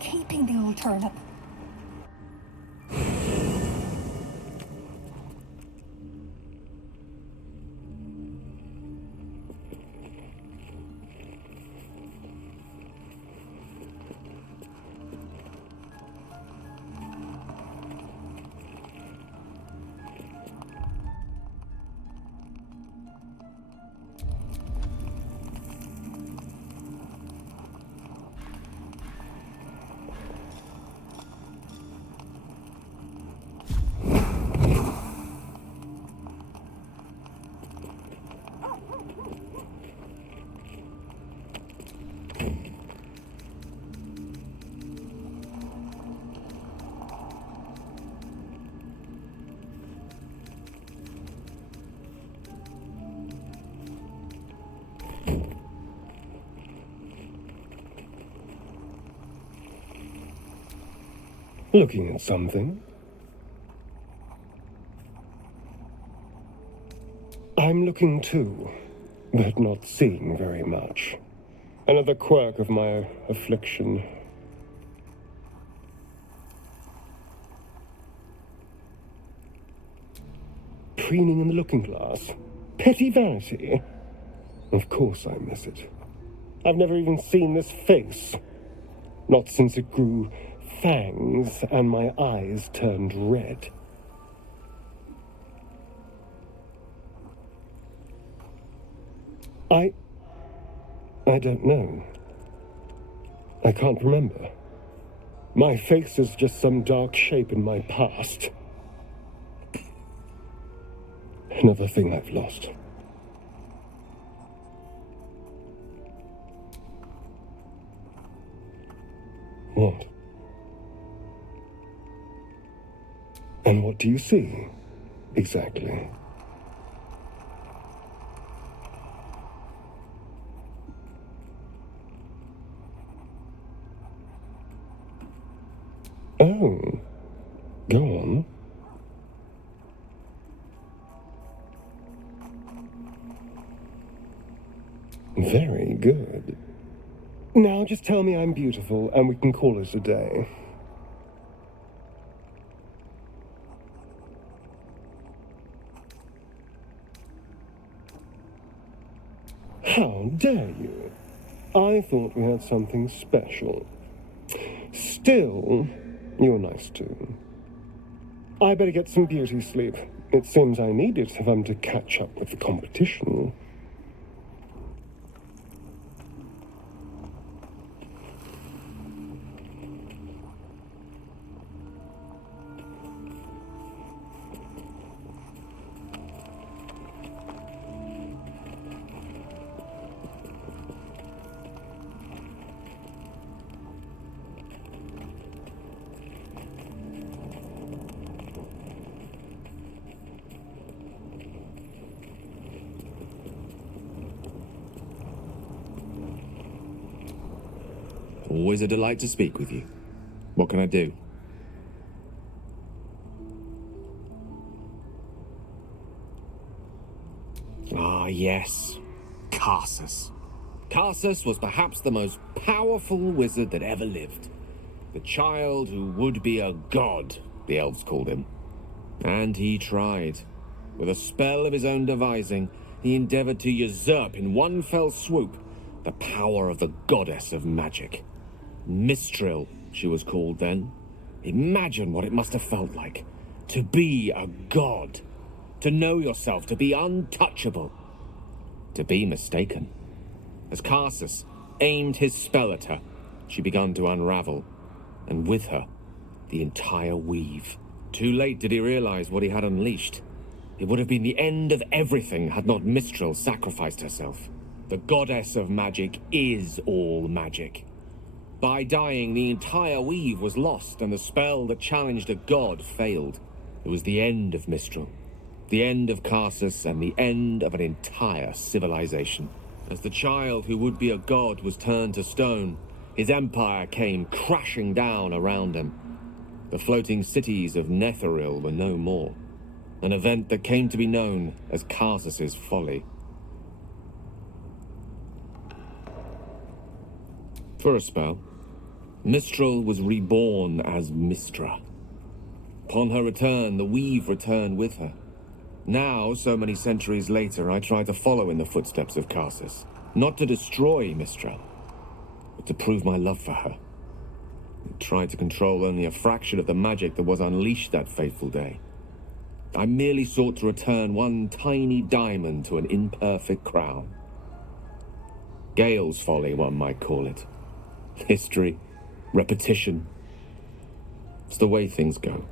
Keeping the old turnip. Looking at something? I'm looking too, but not seeing very much. Another quirk of my affliction. Preening in the looking glass? Petty vanity? Of course I miss it. I've never even seen this face. Not since it grew fangs and my eyes turned red. I don't know. I can't remember. My face is just some dark shape in my past. Another thing I've lost. What? And what do you see, exactly? Oh, go on. Very good. Now just tell me I'm beautiful and we can call it a day. How dare you? I thought we had something special. Still, you're nice too. I better get some beauty sleep. It seems I need it if I'm to catch up with the competition. Always a delight to speak with you. What can I do? Ah, yes. Karsus. Karsus was perhaps the most powerful wizard that ever lived. The child who would be a god, the elves called him. And he tried. With a spell of his own devising, he endeavored to usurp in one fell swoop the power of the goddess of magic. Mistral, she was called then. Imagine what it must have felt like to be a god, to know yourself, to be untouchable, to be mistaken. As Karsus aimed his spell at her, she began to unravel, and with her, the entire weave. Too late did he realize what he had unleashed. It would have been the end of everything had not Mistral sacrificed herself. The goddess of magic is all magic. By dying, the entire weave was lost, and the spell that challenged a god failed. It was the end of Mistral, the end of Karsus, and the end of an entire civilization. As the child who would be a god was turned to stone, his empire came crashing down around him. The floating cities of Netheril were no more, an event that came to be known as Karsus's folly. For a spell, Mistral was reborn as Mistra. Upon her return, the weave returned with her. Now, so many centuries later, I try to follow in the footsteps of Karsus, not to destroy Mistral, but to prove my love for her. I tried to control only a fraction of the magic that was unleashed that fateful day. I merely sought to return one tiny diamond to an imperfect crown. Gale's folly, one might call it. History, repetition. It's the way things go.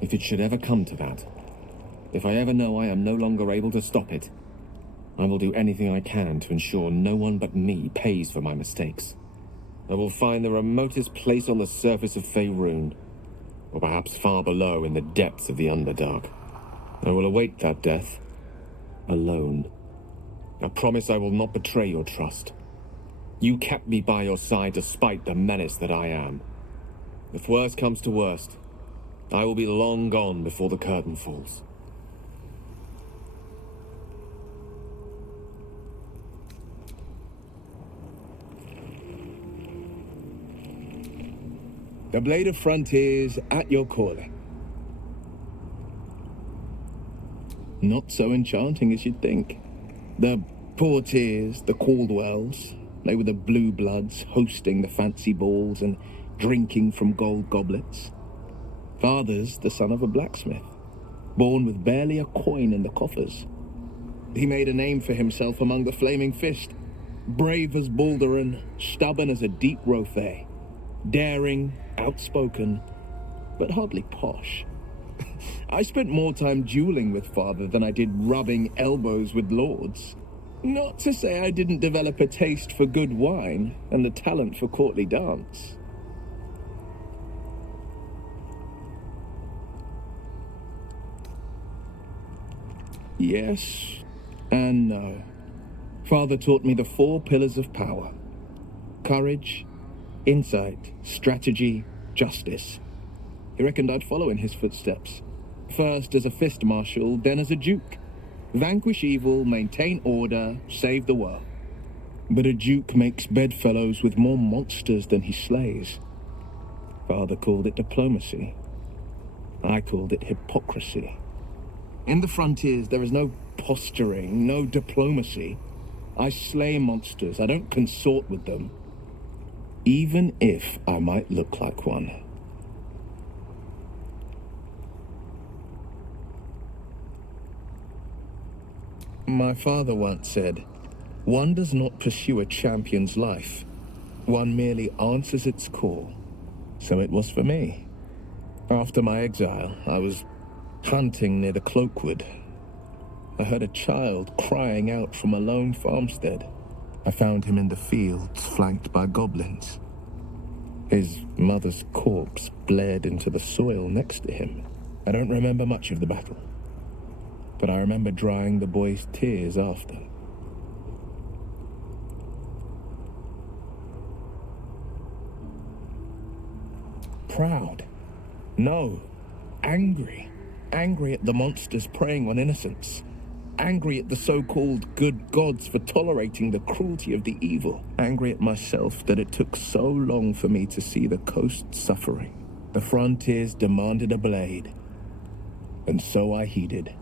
If it should ever come to that, if I ever know I am no longer able to stop it, I will do anything I can to ensure no one but me pays for my mistakes. I will find the remotest place on the surface of Faerun, or perhaps far below in the depths of the Underdark. I will await that death, alone. I promise I will not betray your trust. You kept me by your side despite the menace that I am. If worst comes to worst, I will be long gone before the curtain falls. The Blade of Frontiers at your calling. Not so enchanting as you'd think. The Portiers, the Caldwells, they were the blue bloods hosting the fancy balls and drinking from gold goblets. Father's the son of a blacksmith, born with barely a coin in the coffers. He made a name for himself among the Flaming Fist, brave as Baldur and stubborn as a deep Rothay, daring, outspoken, but hardly posh. I spent more time dueling with Father than I did rubbing elbows with lords. Not to say I didn't develop a taste for good wine and the talent for courtly dance. Yes and no. Father taught me the 4 pillars of power: courage, insight, strategy, justice. He reckoned I'd follow in his footsteps. First as a fist marshal, then as a duke. Vanquish evil, maintain order, save the world. But a duke makes bedfellows with more monsters than he slays. Father called it diplomacy. I called it hypocrisy. In the Frontiers, there is no posturing, no diplomacy. I slay monsters, I don't consort with them. Even if I might look like one. My father once said, one does not pursue a champion's life. One merely answers its call. So it was for me. After my exile, I was hunting near the Cloakwood. I heard a child crying out from a lone farmstead. I found him in the fields, flanked by goblins. His mother's corpse bled into the soil next to him. I don't remember much of the battle. but I remember drying the boy's tears after. Proud? No. Angry. Angry at the monsters preying on innocents. Angry at the so-called good gods for tolerating the cruelty of the evil. Angry at myself that it took so long for me to see the coast suffering. The frontiers demanded a blade, and so I heeded.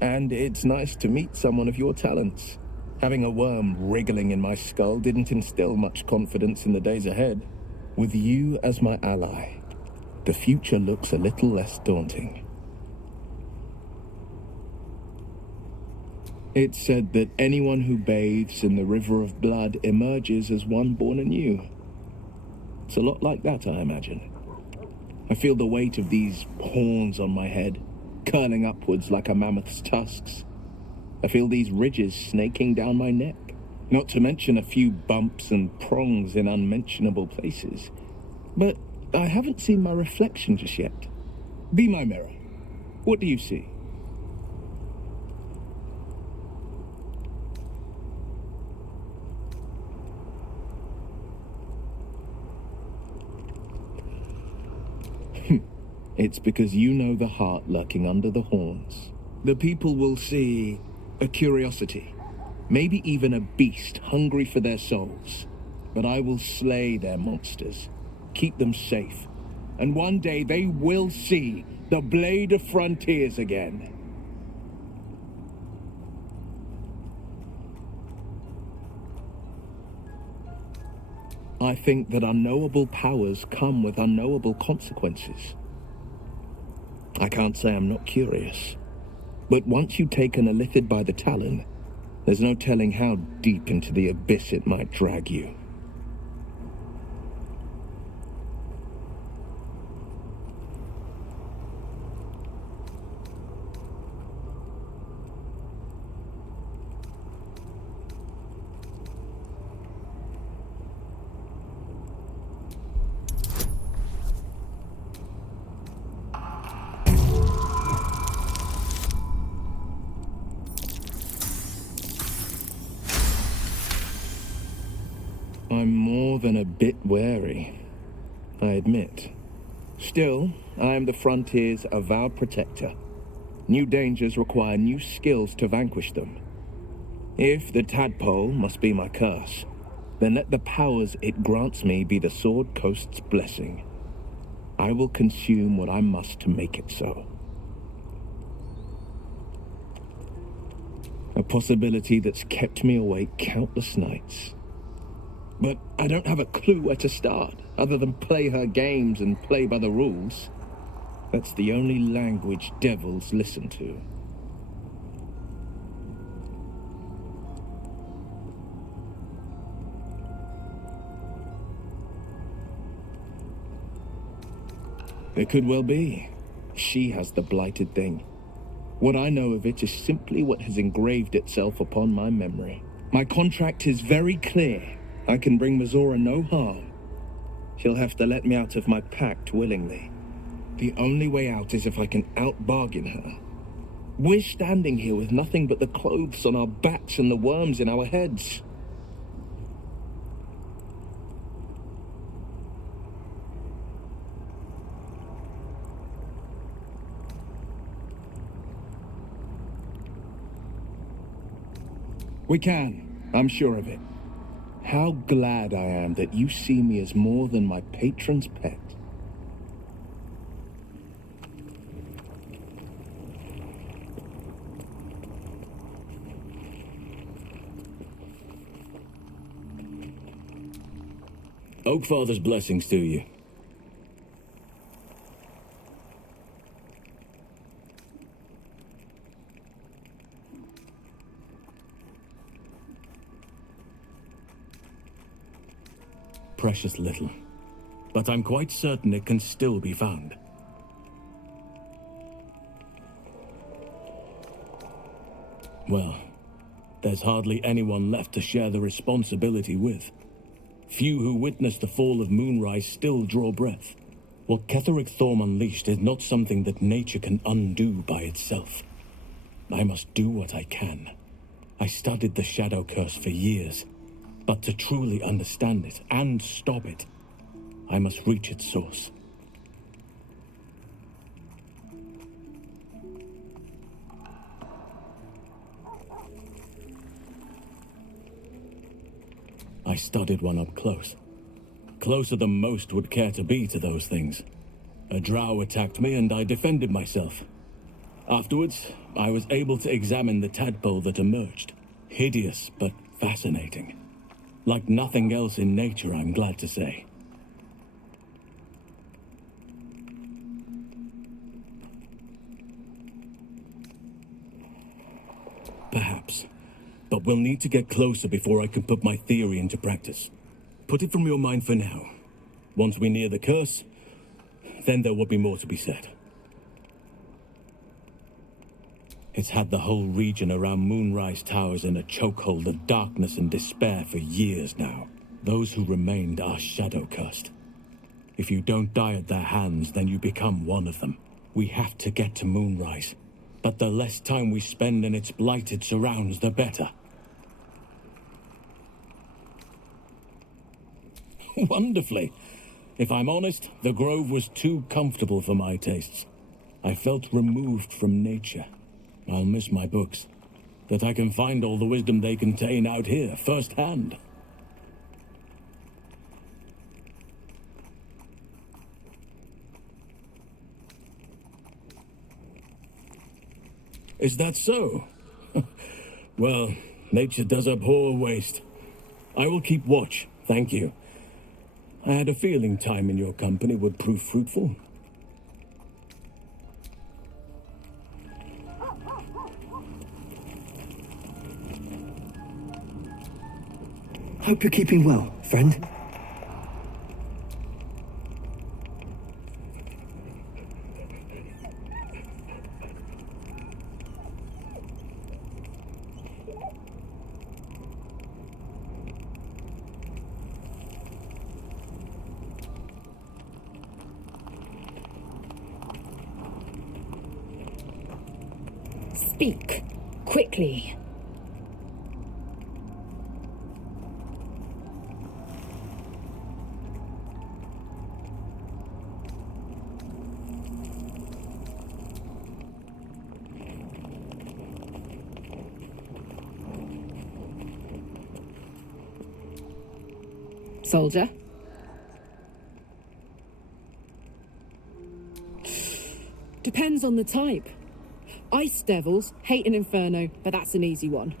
And it's nice to meet someone of your talents. Having a worm wriggling in my skull didn't instill much confidence in the days ahead. With you as my ally, the future looks a little less daunting. It's said that anyone who bathes in the river of blood emerges as one born anew. It's a lot like that, I imagine. I feel the weight of these horns on my head, curling upwards like a mammoth's tusks. I feel these ridges snaking down my neck, not to mention a few bumps and prongs in unmentionable places. But I haven't seen my reflection just yet. Be my mirror. What do you see? It's because you know the heart lurking under the horns. The people will see a curiosity, maybe even a beast hungry for their souls. But I will slay their monsters, keep them safe, and one day they will see the Blade of Frontiers again. I think that unknowable powers come with unknowable consequences. I can't say I'm not curious, but once you take an illithid by the talon, there's no telling how deep into the abyss it might drag you. I'm more than a bit wary, I admit. Still, I am the Frontier's avowed protector. New dangers require new skills to vanquish them. If the tadpole must be my curse, then let the powers it grants me be the Sword Coast's blessing. I will consume what I must to make it so. A possibility that's kept me awake countless nights. But I don't have a clue where to start, other than play her games and play by the rules. That's the only language devils listen to. It could well be. She has the blighted thing. What I know of it is simply what has engraved itself upon my memory. My contract is very clear. I can bring Mazora no harm. She'll have to let me out of my pact willingly. The only way out is if I can out-bargain her. We're standing here with nothing but the clothes on our backs and the worms in our heads. We can. I'm sure of it. How glad I am that you see me as more than my patron's pet. Oakfather's blessings to you. Precious little, but I'm quite certain it can still be found. Well, there's hardly anyone left to share the responsibility with. Few who witnessed the fall of Moonrise still draw breath. What Ketheric Thorm unleashed is not something that nature can undo by itself. I must do what I can. I studied the Shadow Curse for years, but to truly understand it and stop it, I must reach its source. I studied one up close. Closer than most would care to be to those things. A drow attacked me and I defended myself. Afterwards, I was able to examine the tadpole that emerged. Hideous, but fascinating. Like nothing else in nature, I'm glad to say. Perhaps. But we'll need to get closer before I can put my theory into practice. Put it from your mind for now. Once we near the curse, then there will be more to be said. It's had the whole region around Moonrise Towers in a chokehold of darkness and despair for years now. Those who remained are shadow-cursed. If you don't die at their hands, then you become one of them. We have to get to Moonrise, but the less time we spend in its blighted surrounds, the better. Wonderfully. If I'm honest, the grove was too comfortable for my tastes. I felt removed from nature. I'll miss my books. That I can find all the wisdom they contain out here, firsthand. Is that so? Well, nature does abhor waste. I will keep watch, thank you. I had a feeling time in your company would prove fruitful. Hope you're keeping well, friend. Speak, quickly. Soldier? Depends on the type. Ice devils hate an inferno, but that's an easy one.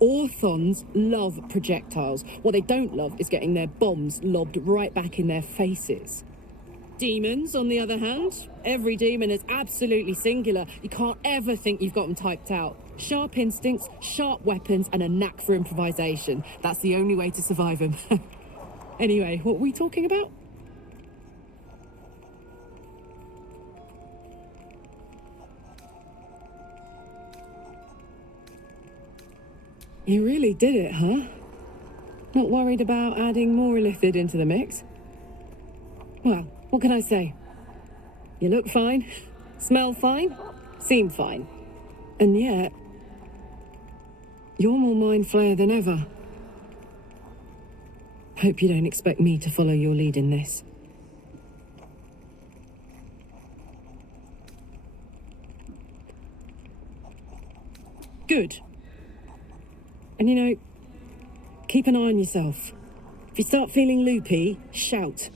Orthons love projectiles. What they don't love is getting their bombs lobbed right back in their faces. Demons, on the other hand, every demon is absolutely singular. You can't ever think you've got them typed out. Sharp instincts, sharp weapons, and a knack for improvisation. That's the only way to survive them. Anyway, what were we talking about? You really did it, huh? Not worried about adding more illithid into the mix? Well, what can I say? You look fine, smell fine, seem fine. And yet, you're more mind flayer than ever. Hope you don't expect me to follow your lead in this. Good. And you know, keep an eye on yourself. If you start feeling loopy, shout.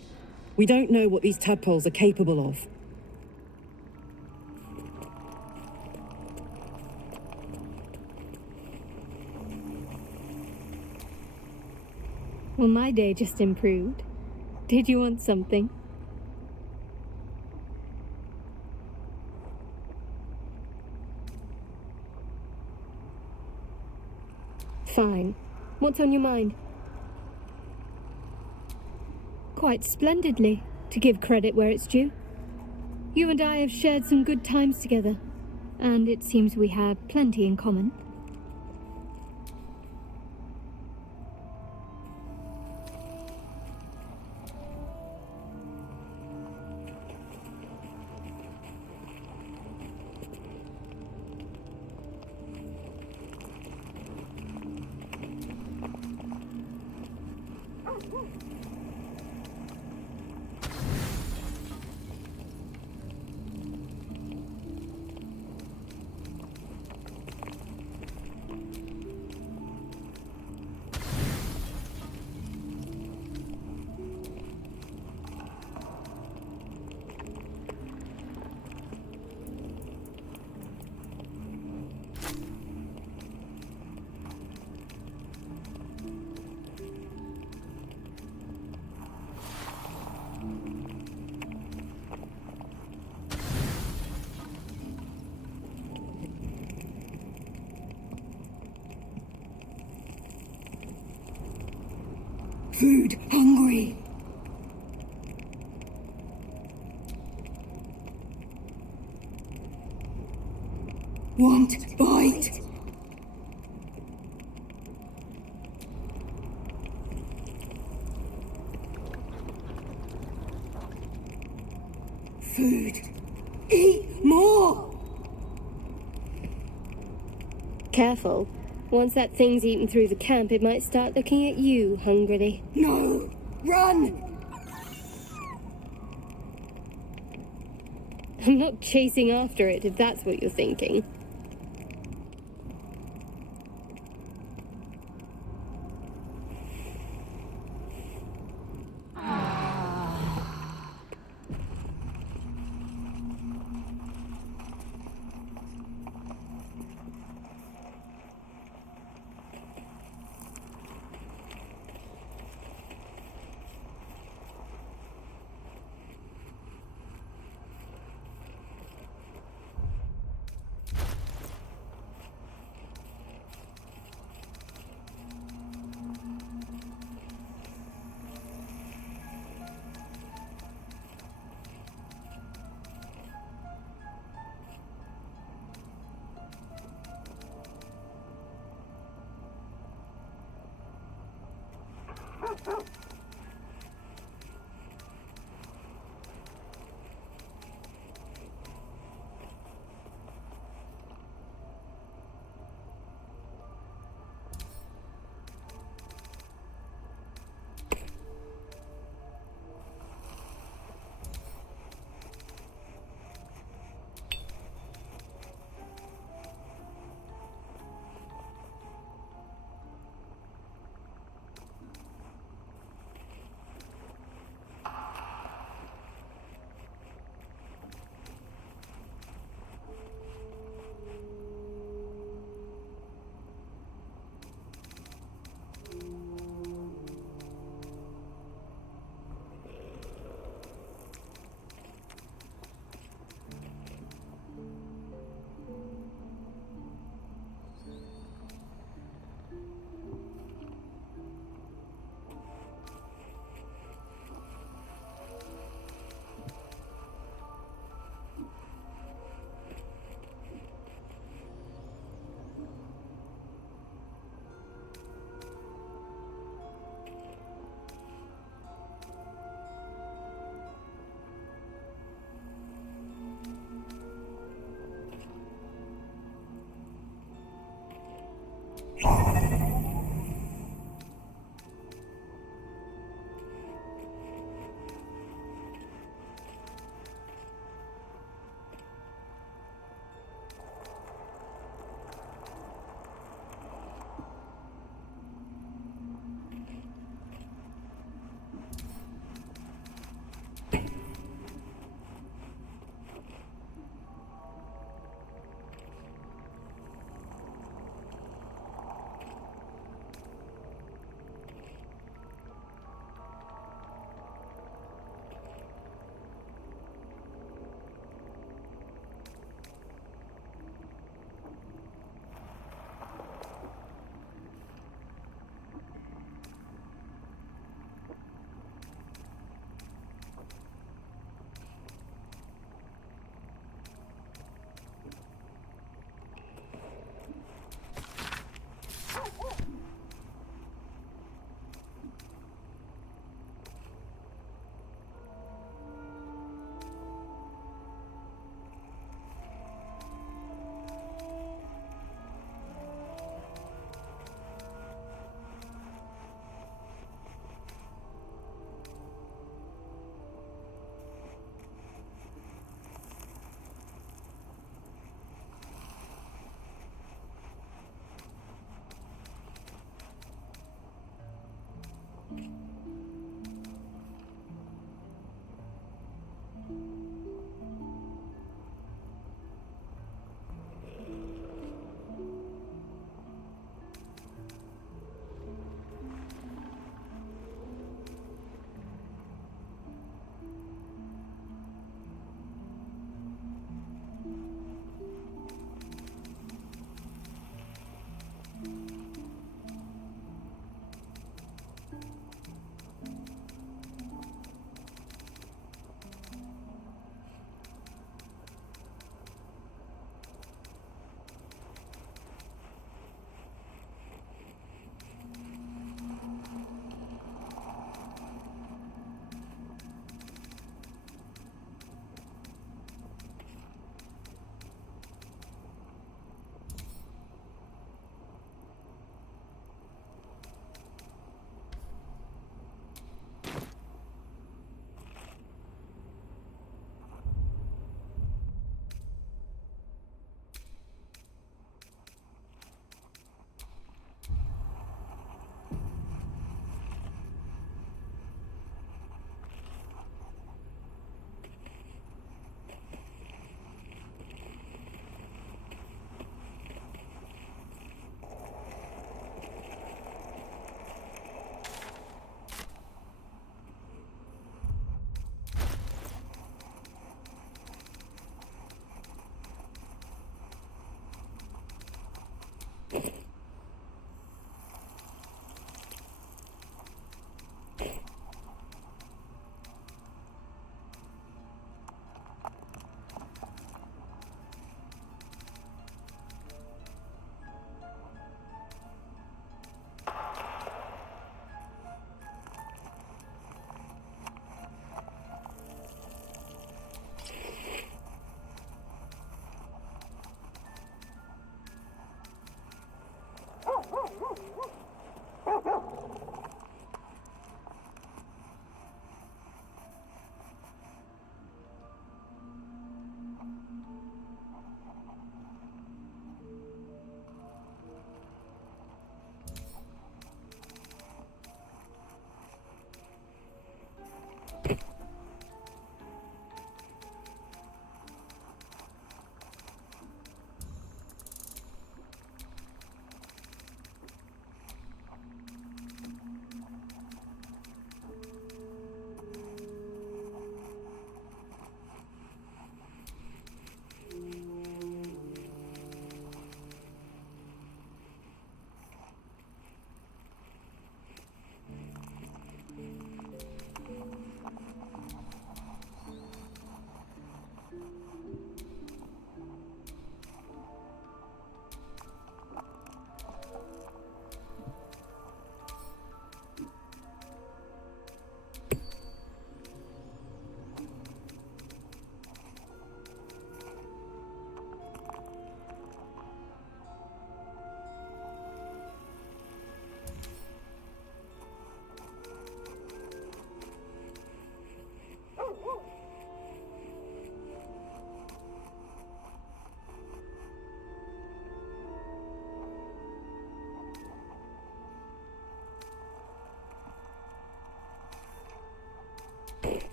We don't know what these tadpoles are capable of. Well, my day just improved. Did you want something? Fine. What's on your mind? Quite splendidly, to give credit where it's due. You and I have shared some good times together, and it seems we have plenty in common. Food hungry. Want bite. Food. Eat more. Careful. Once that thing's eaten through the camp, it might start looking at you hungrily. No! Run! I'm not chasing after it, if that's what you're thinking.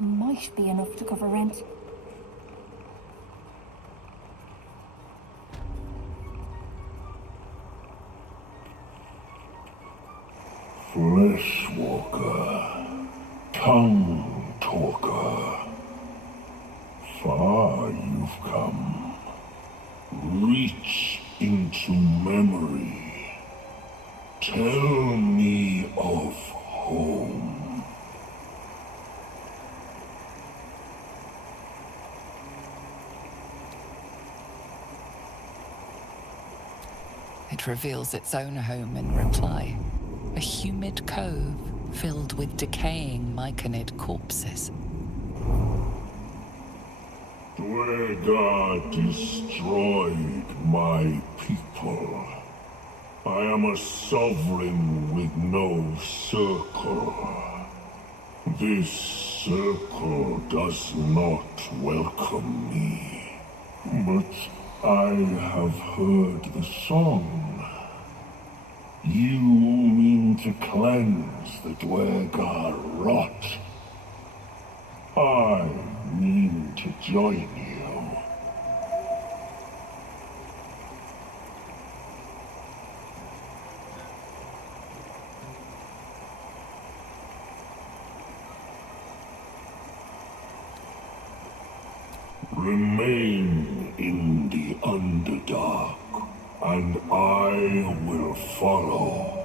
might be enough to cover rent. Fleshwalker, tongue talker. Far you've come. Reach into memory. Tell me of home. It reveals its own home in reply. A humid cove filled with decaying myconid corpses. Dwegar destroyed my people. I am a sovereign with no circle. This circle does not welcome me. But I have heard the song. You mean to cleanse the Dwegar rot. I mean to join you. Remain in the Underdark, and I will follow.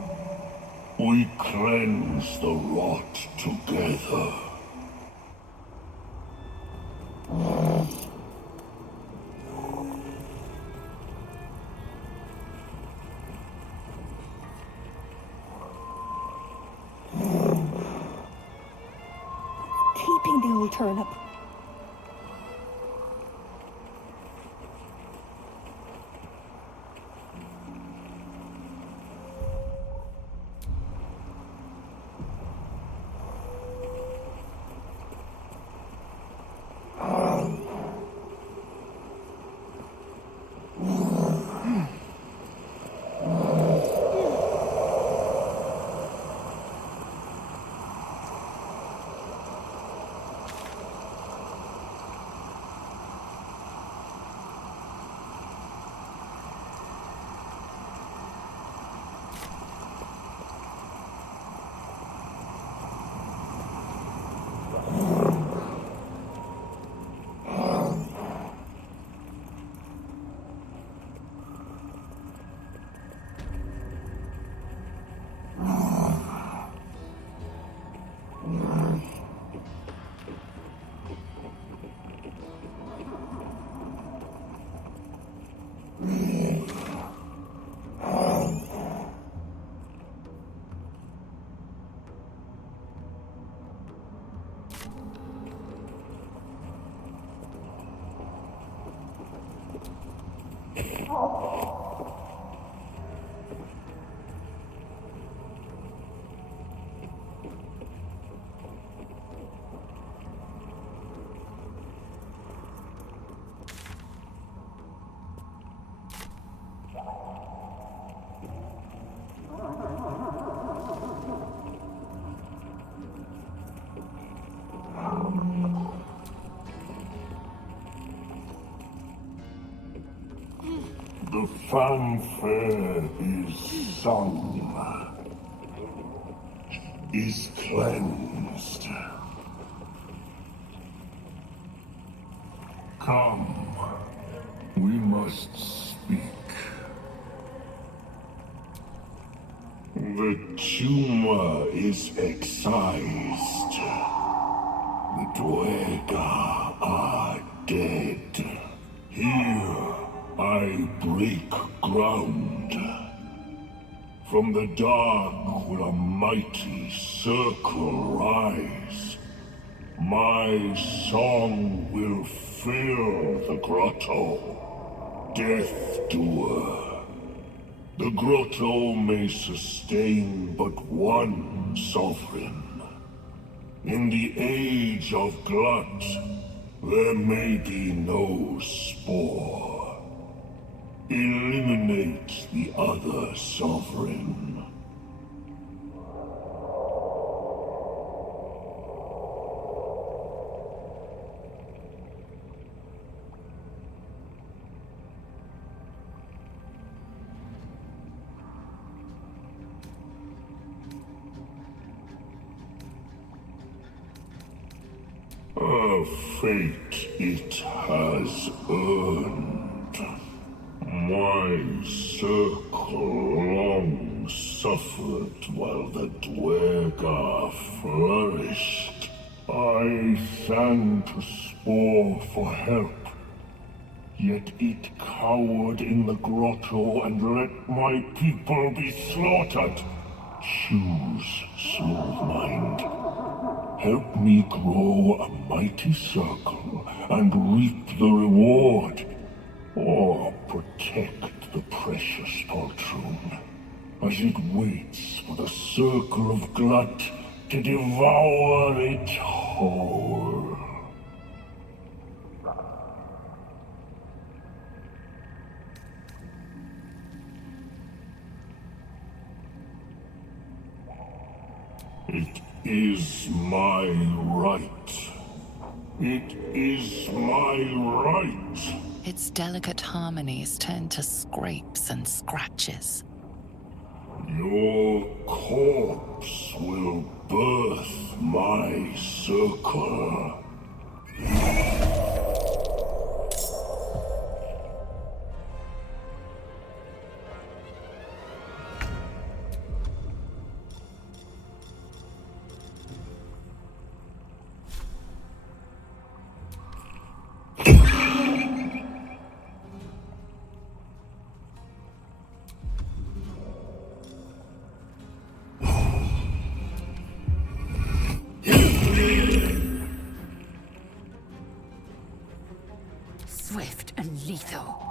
We cleanse the rot together. Keeping the old turnip. The fanfare is sung, is cleansed. Come, we must speak. The tumor is excised. The Dwegar are dead. Here I break ground. From the dark will a mighty circle rise. My song will fill the grotto. Death Doer. The grotto may sustain but one sovereign. In the age of glut, there may be no spore. Eliminate the other sovereign. the fate it has earned. My circle long suffered while the Dwergar flourished. I sang to Spore for help, yet it cowered in the grotto and let my people be slaughtered. Choose, Smoothmind. Help me grow a mighty circle and reap the reward, or protect the precious poltroon as it waits for the circle of Glut to devour it whole. It is my right. It is my right. Its delicate harmonies turn to scrapes and scratches. Your corpse will birth my circle. Swift and lethal.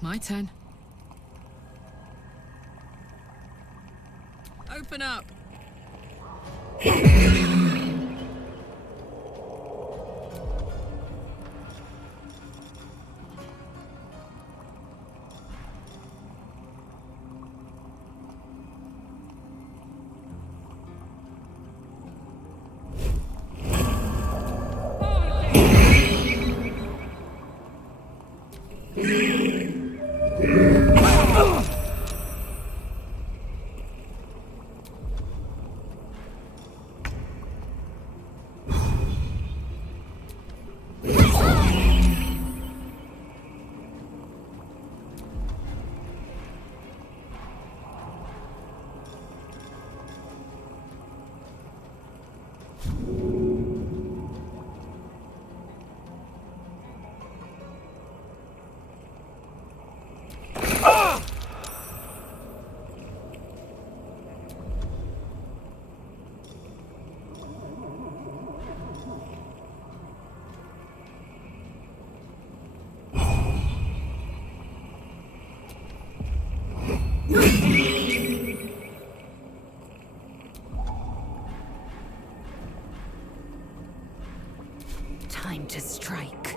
My turn. Open up. Time to strike.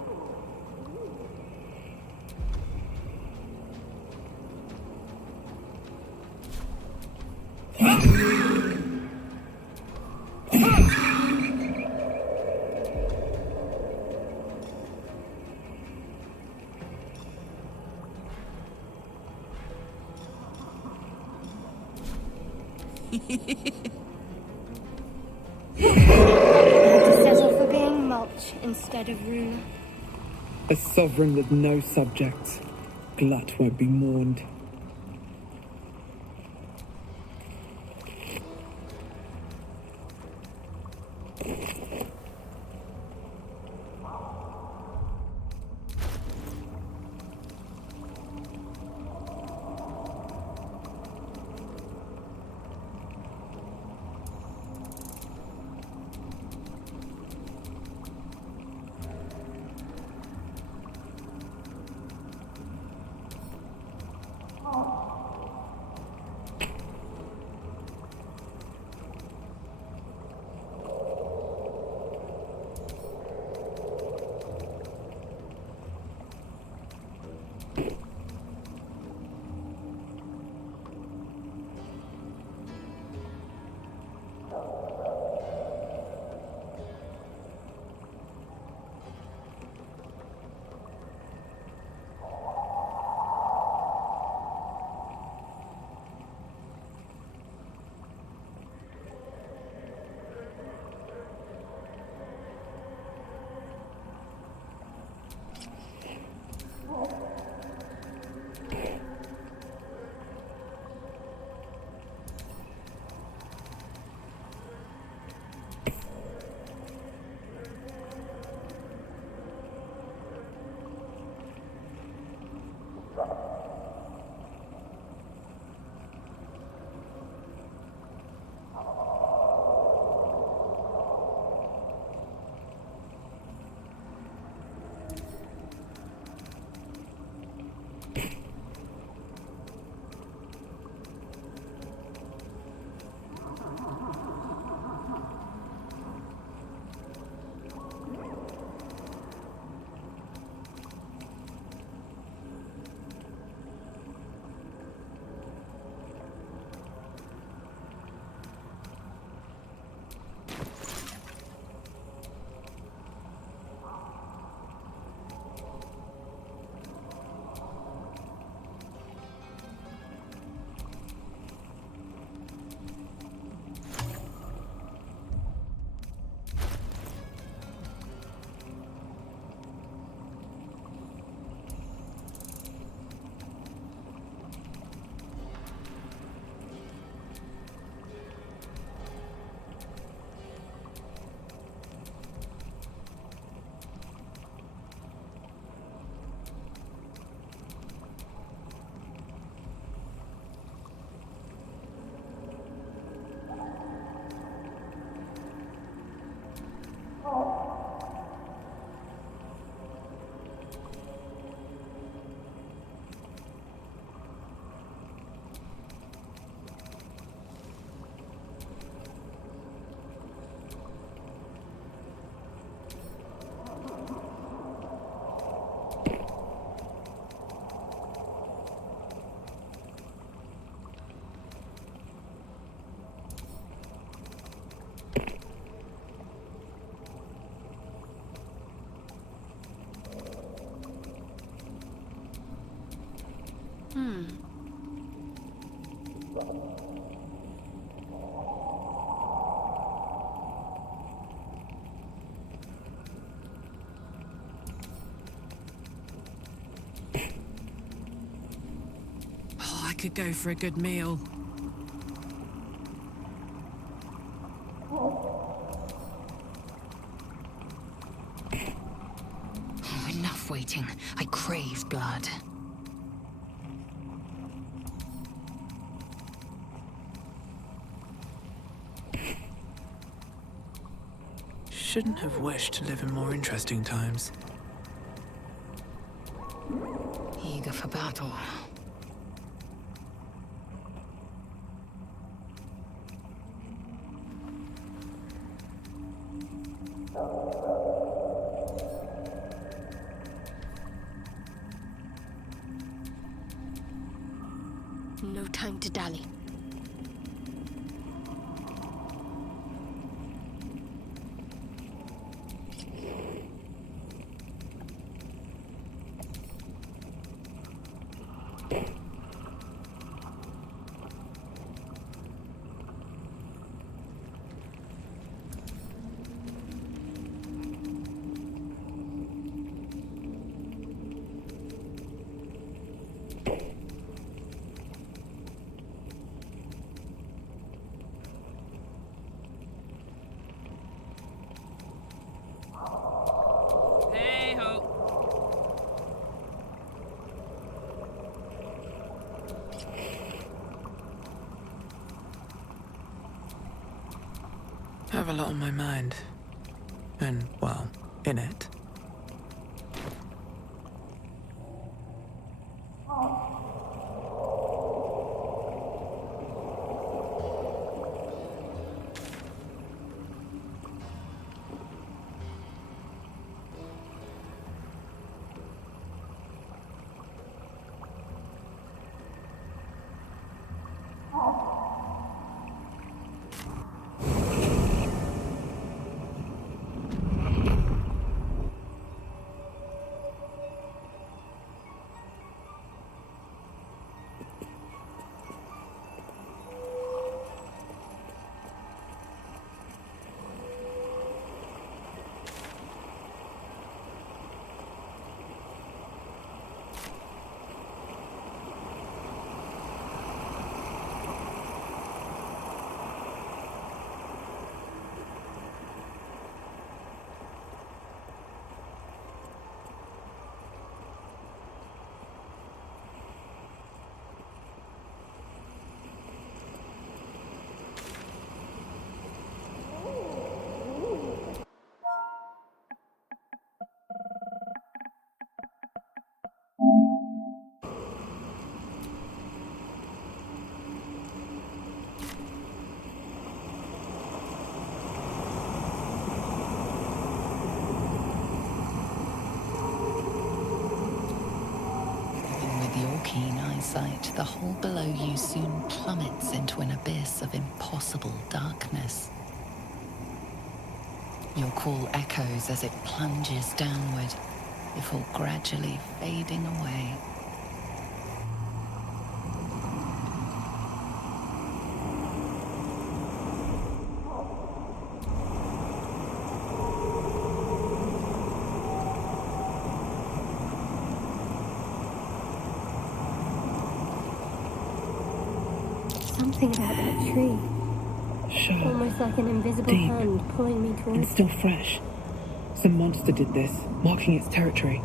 Settle for being mulch instead of ruler. A sovereign with no subjects. Glut won't be mourned. could go for a good meal. Oh, enough waiting. I crave blood. Shouldn't have wished to live in more interesting times. Eager for battle. No time to dally. Hey ho. I have a lot on my mind. And, well, in it. Keen eyesight, the hole below you soon plummets into an abyss of impossible darkness. Your call echoes as it plunges downward, before gradually fading away. Something about that tree. Sharp, Almost like an invisible deep, hand pulling me and towards still fresh. Some monster did this, marking its territory.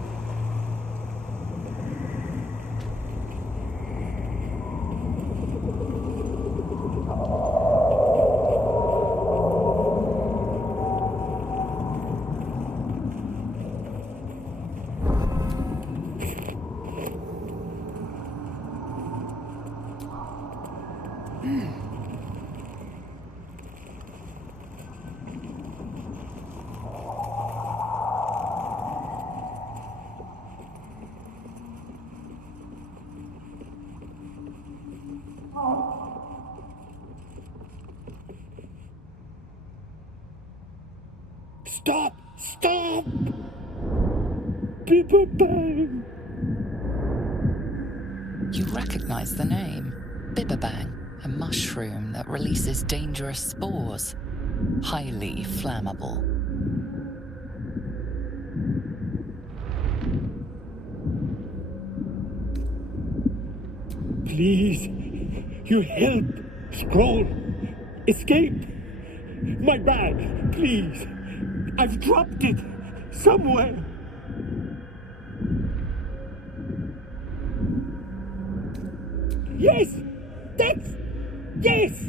Stop! Stop! Bibba Bang! You recognize the name. Bibberbang, a mushroom that releases dangerous spores. Highly flammable. Please, you help. Scroll. Escape. My bag, please. I've dropped it somewhere. Yes! Yes!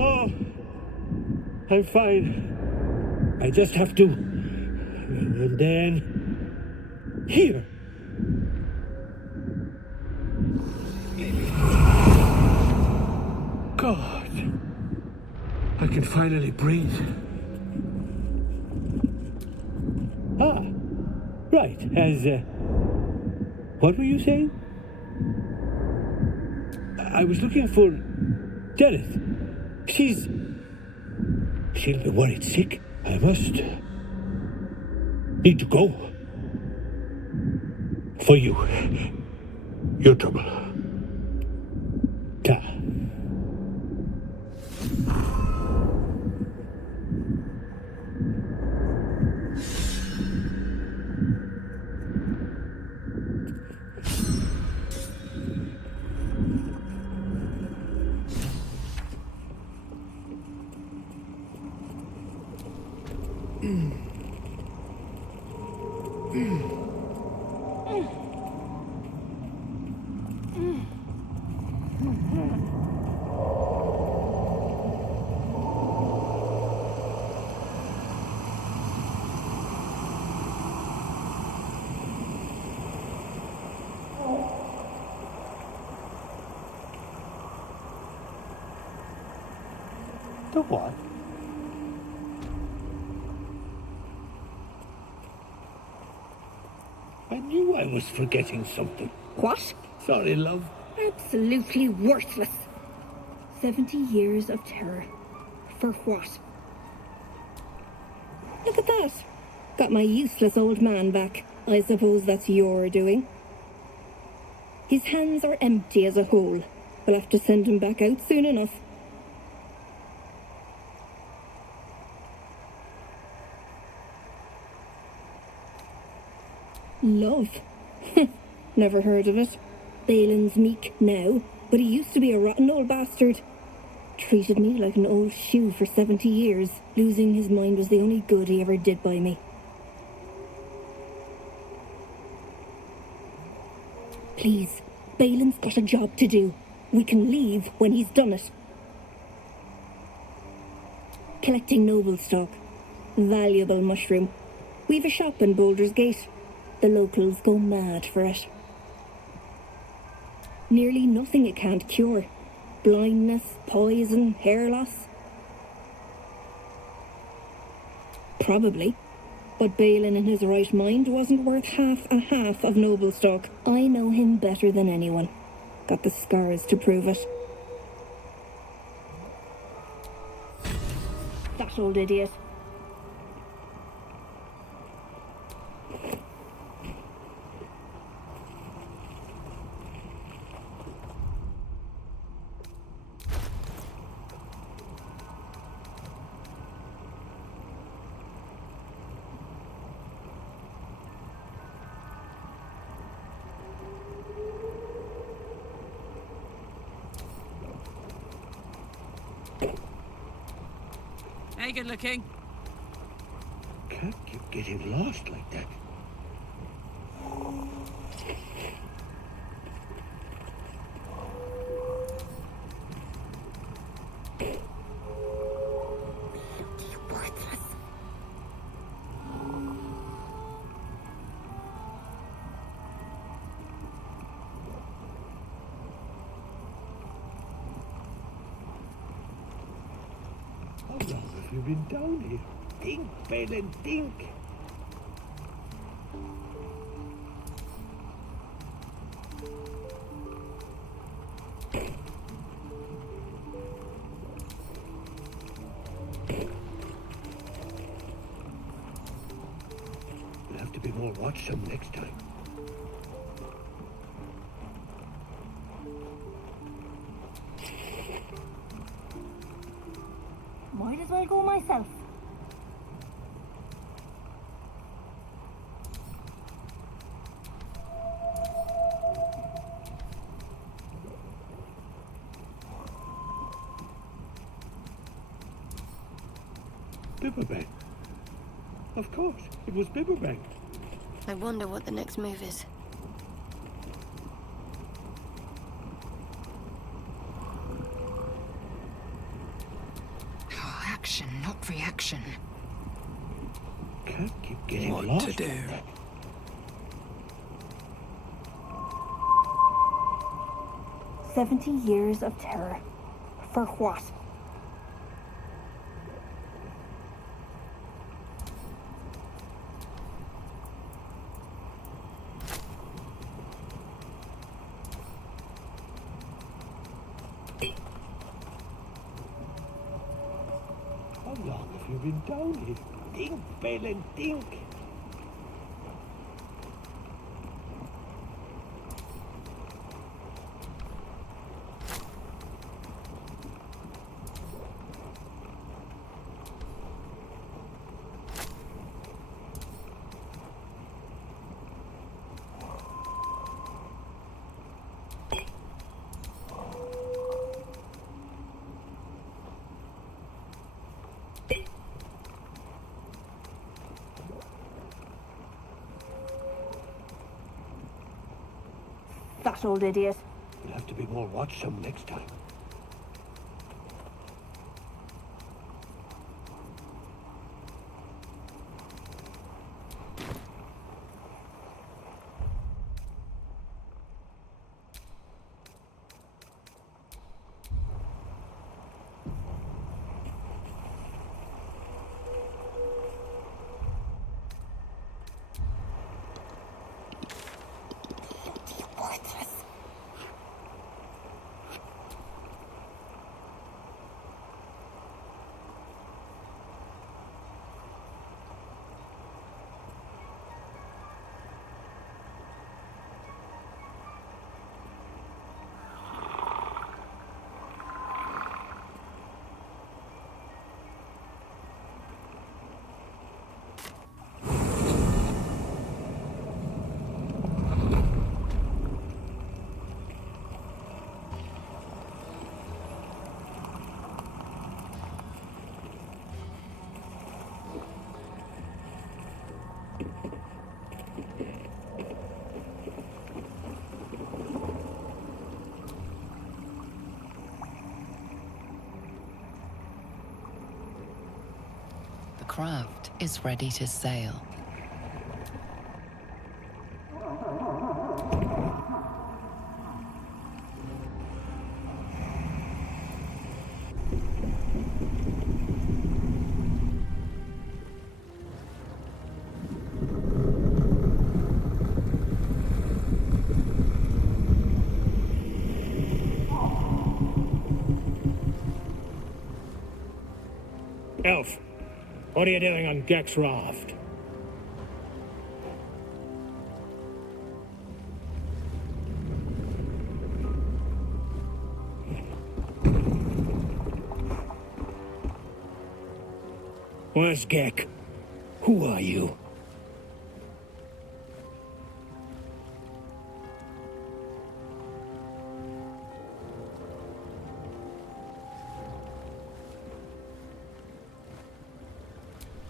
Oh, I'm fine. I just have to. And then. Here! God. I can finally breathe. Ah, right. What were you saying? I was looking for Deneth. She'll be worried sick. I must need to go. For you. Your trouble. Ta. The what? I knew I was forgetting something. What? Sorry, love. Absolutely worthless. 70 years of terror. For what? Look at that. Got my useless old man back. I suppose that's your doing. His hands are empty as a whole. We'll have to send him back out soon enough. Love? Never heard of it. Balin's meek now, but he used to be a rotten old bastard. Treated me like an old shoe for 70 years. Losing his mind was the only good he ever did by me. Please, Balin's got a job to do. We can leave when he's done it. Collecting noble stock. Valuable mushroom. We've a shop in Baldur's Gate. The locals go mad for it. Nearly nothing it can't cure. Blindness, poison, hair loss. Probably. But Balin in his right mind wasn't worth half a half of noble stock. I know him better than anyone. Got the scars to prove it. That old idiot. Hey, good looking. Can't you get him lost like that? How long have you been down here? Think, Balin, think. more watchsome next time. Might as well go myself. Bibberbank. Of course, it was Bibberbank. I wonder what the next move is. Oh, action, not reaction. Can't keep getting What lost. to do? " 70 years of terror. For what? How long have you been down here? Dink, Balin, dink! That old idiot. You'll have to be more watchsome next time. The craft is ready to sail. Elf, what are you doing on Gek's raft? Where's Gek? Who are you?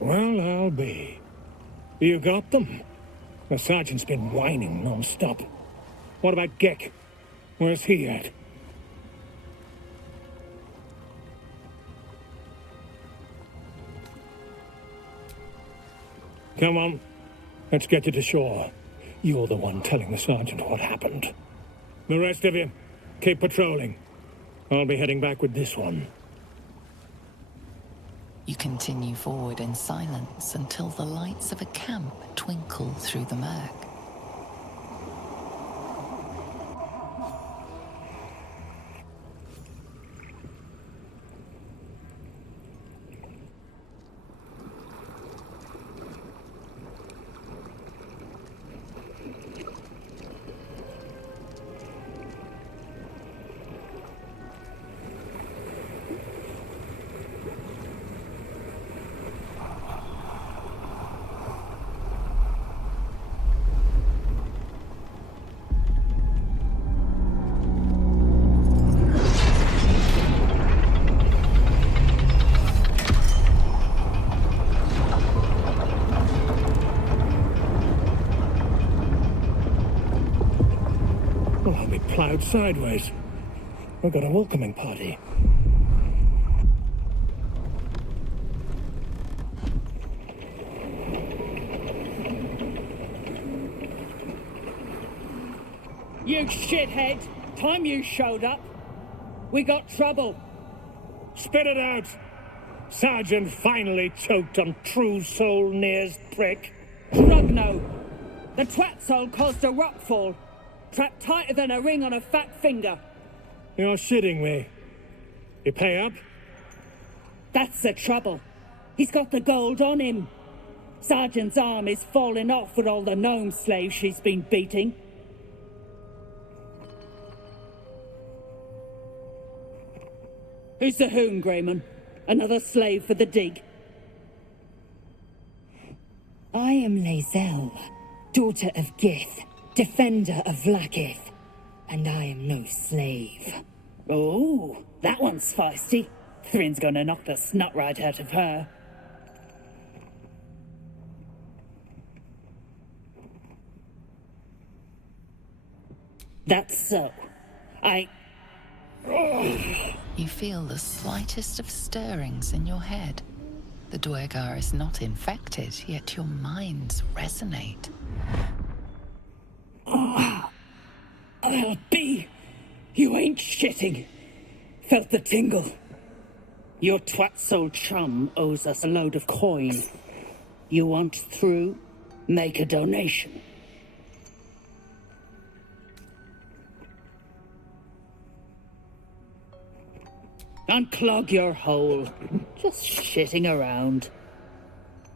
Well, I'll be. You got them? The sergeant's been whining non-stop. What about Gek? Where's he at? Come on, let's get you to shore. You're the one telling the sergeant what happened. The rest of you, keep patrolling. I'll be heading back with this one. You continue forward in silence until the lights of a camp twinkle through the murk. plowed sideways. We've got a welcoming party. You shithead! Time you showed up, we got trouble. Spit it out! Sergeant finally choked on True Soul Near's prick. Drugno! The twat soul caused a rockfall, trapped tighter than a ring on a fat finger. You're shitting me. You pay up? That's the trouble. He's got the gold on him. Sergeant's arm is falling off with all the gnome slaves she's been beating. Who's the hoon, Greyman? Another slave for the dig? I am Lae'zel, daughter of Gith, defender of Vlaakith, and I am no slave. Oh, that one's feisty. Thrin's gonna knock the snot right out of her. That's so. You feel the slightest of stirrings in your head. The Dwergar is not infected, yet your minds resonate. I'll be. You ain't shitting. Felt the tingle. Your twat soul chum owes us a load of coin. You want through? Make a donation. Unclog your hole. Just shitting around.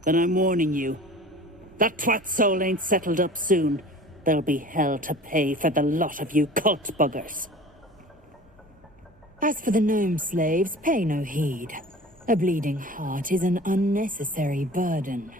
Then I'm warning you. That twat soul ain't settled up soon. There'll be hell to pay for the lot of you cult buggers. As for the gnome slaves, pay no heed. A bleeding heart is an unnecessary burden.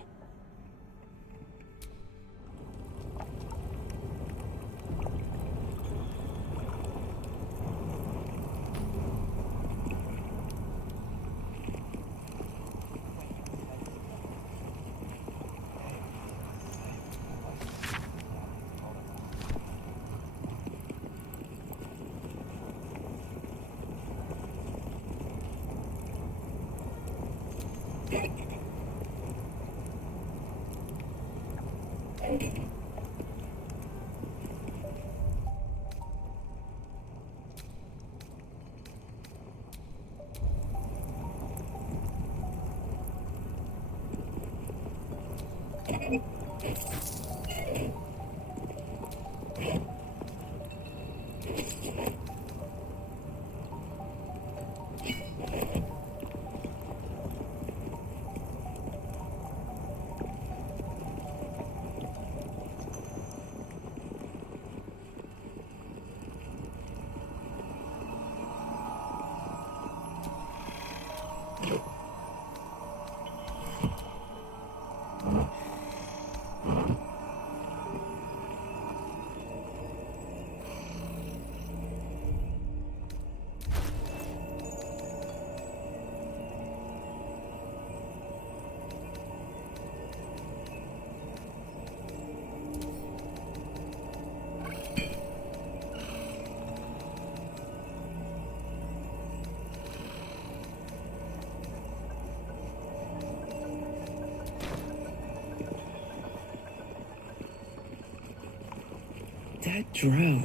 Dead drow,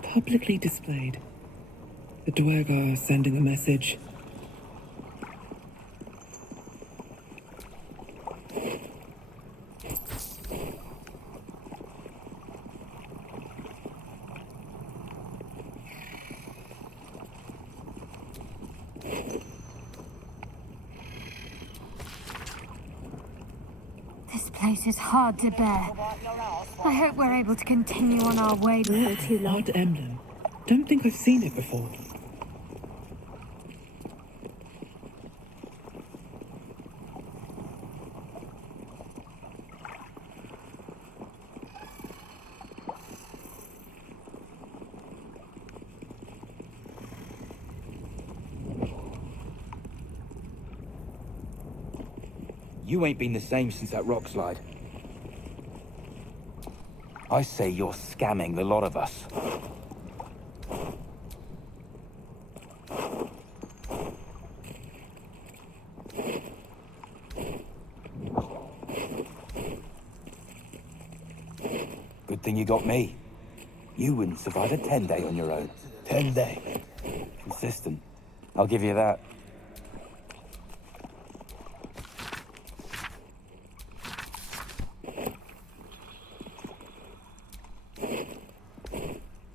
publicly displayed. The Dwergar sending a message. This place is hard to bear. I hope we're able to continue on our way before too long. Odd emblem. Don't think I've seen it before. You ain't been the same since that rock slide. I say you're scamming the lot of us. Good thing you got me. You wouldn't survive a 10-day on your own. 10-day. Consistent. I'll give you that.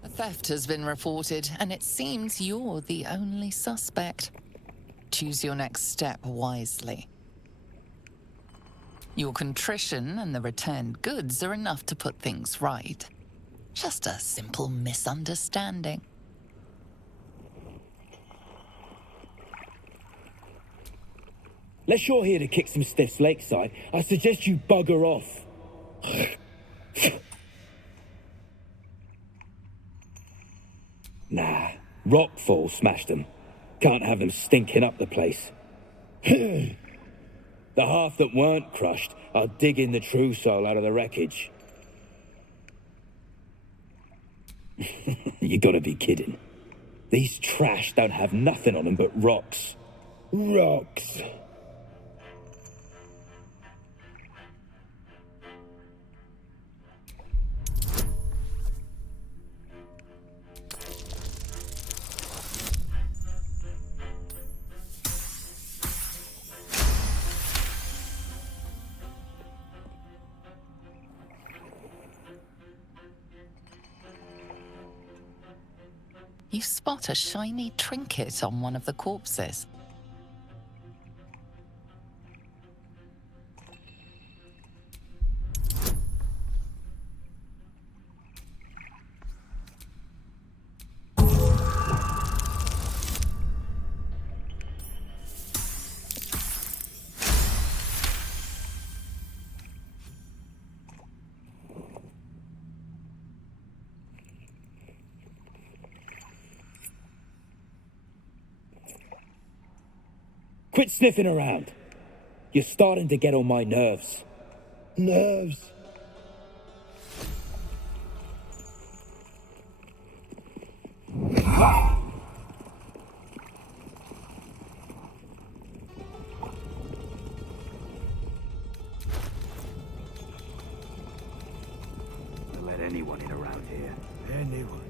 A theft has been reported, and it seems you're the only suspect. Choose your next step wisely. Your contrition and the returned goods are enough to put things right. Just a simple misunderstanding. Unless you're here to kick some stiffs lakeside, I suggest you bugger off. Nah, rockfall smashed them. Can't have them stinking up the place. The half that weren't crushed are digging the true soul out of the wreckage. You gotta be kidding. These trash don't have nothing on them but rocks. Rocks. You spot a shiny trinket on one of the corpses. Quit sniffing around. You're starting to get on my nerves. Nerves? Don't let anyone in around here. Anyone.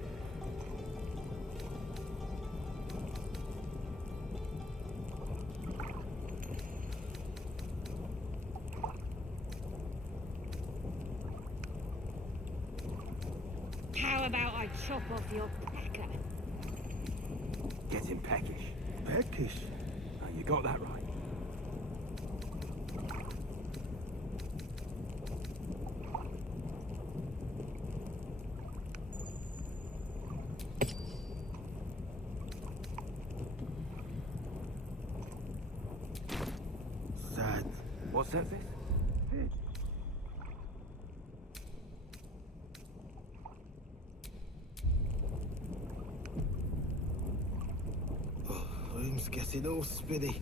How about I chop off your pecker? Getting peckish. Peckish? Oh, you got that right. Sad. What's that? Room's getting all spinny.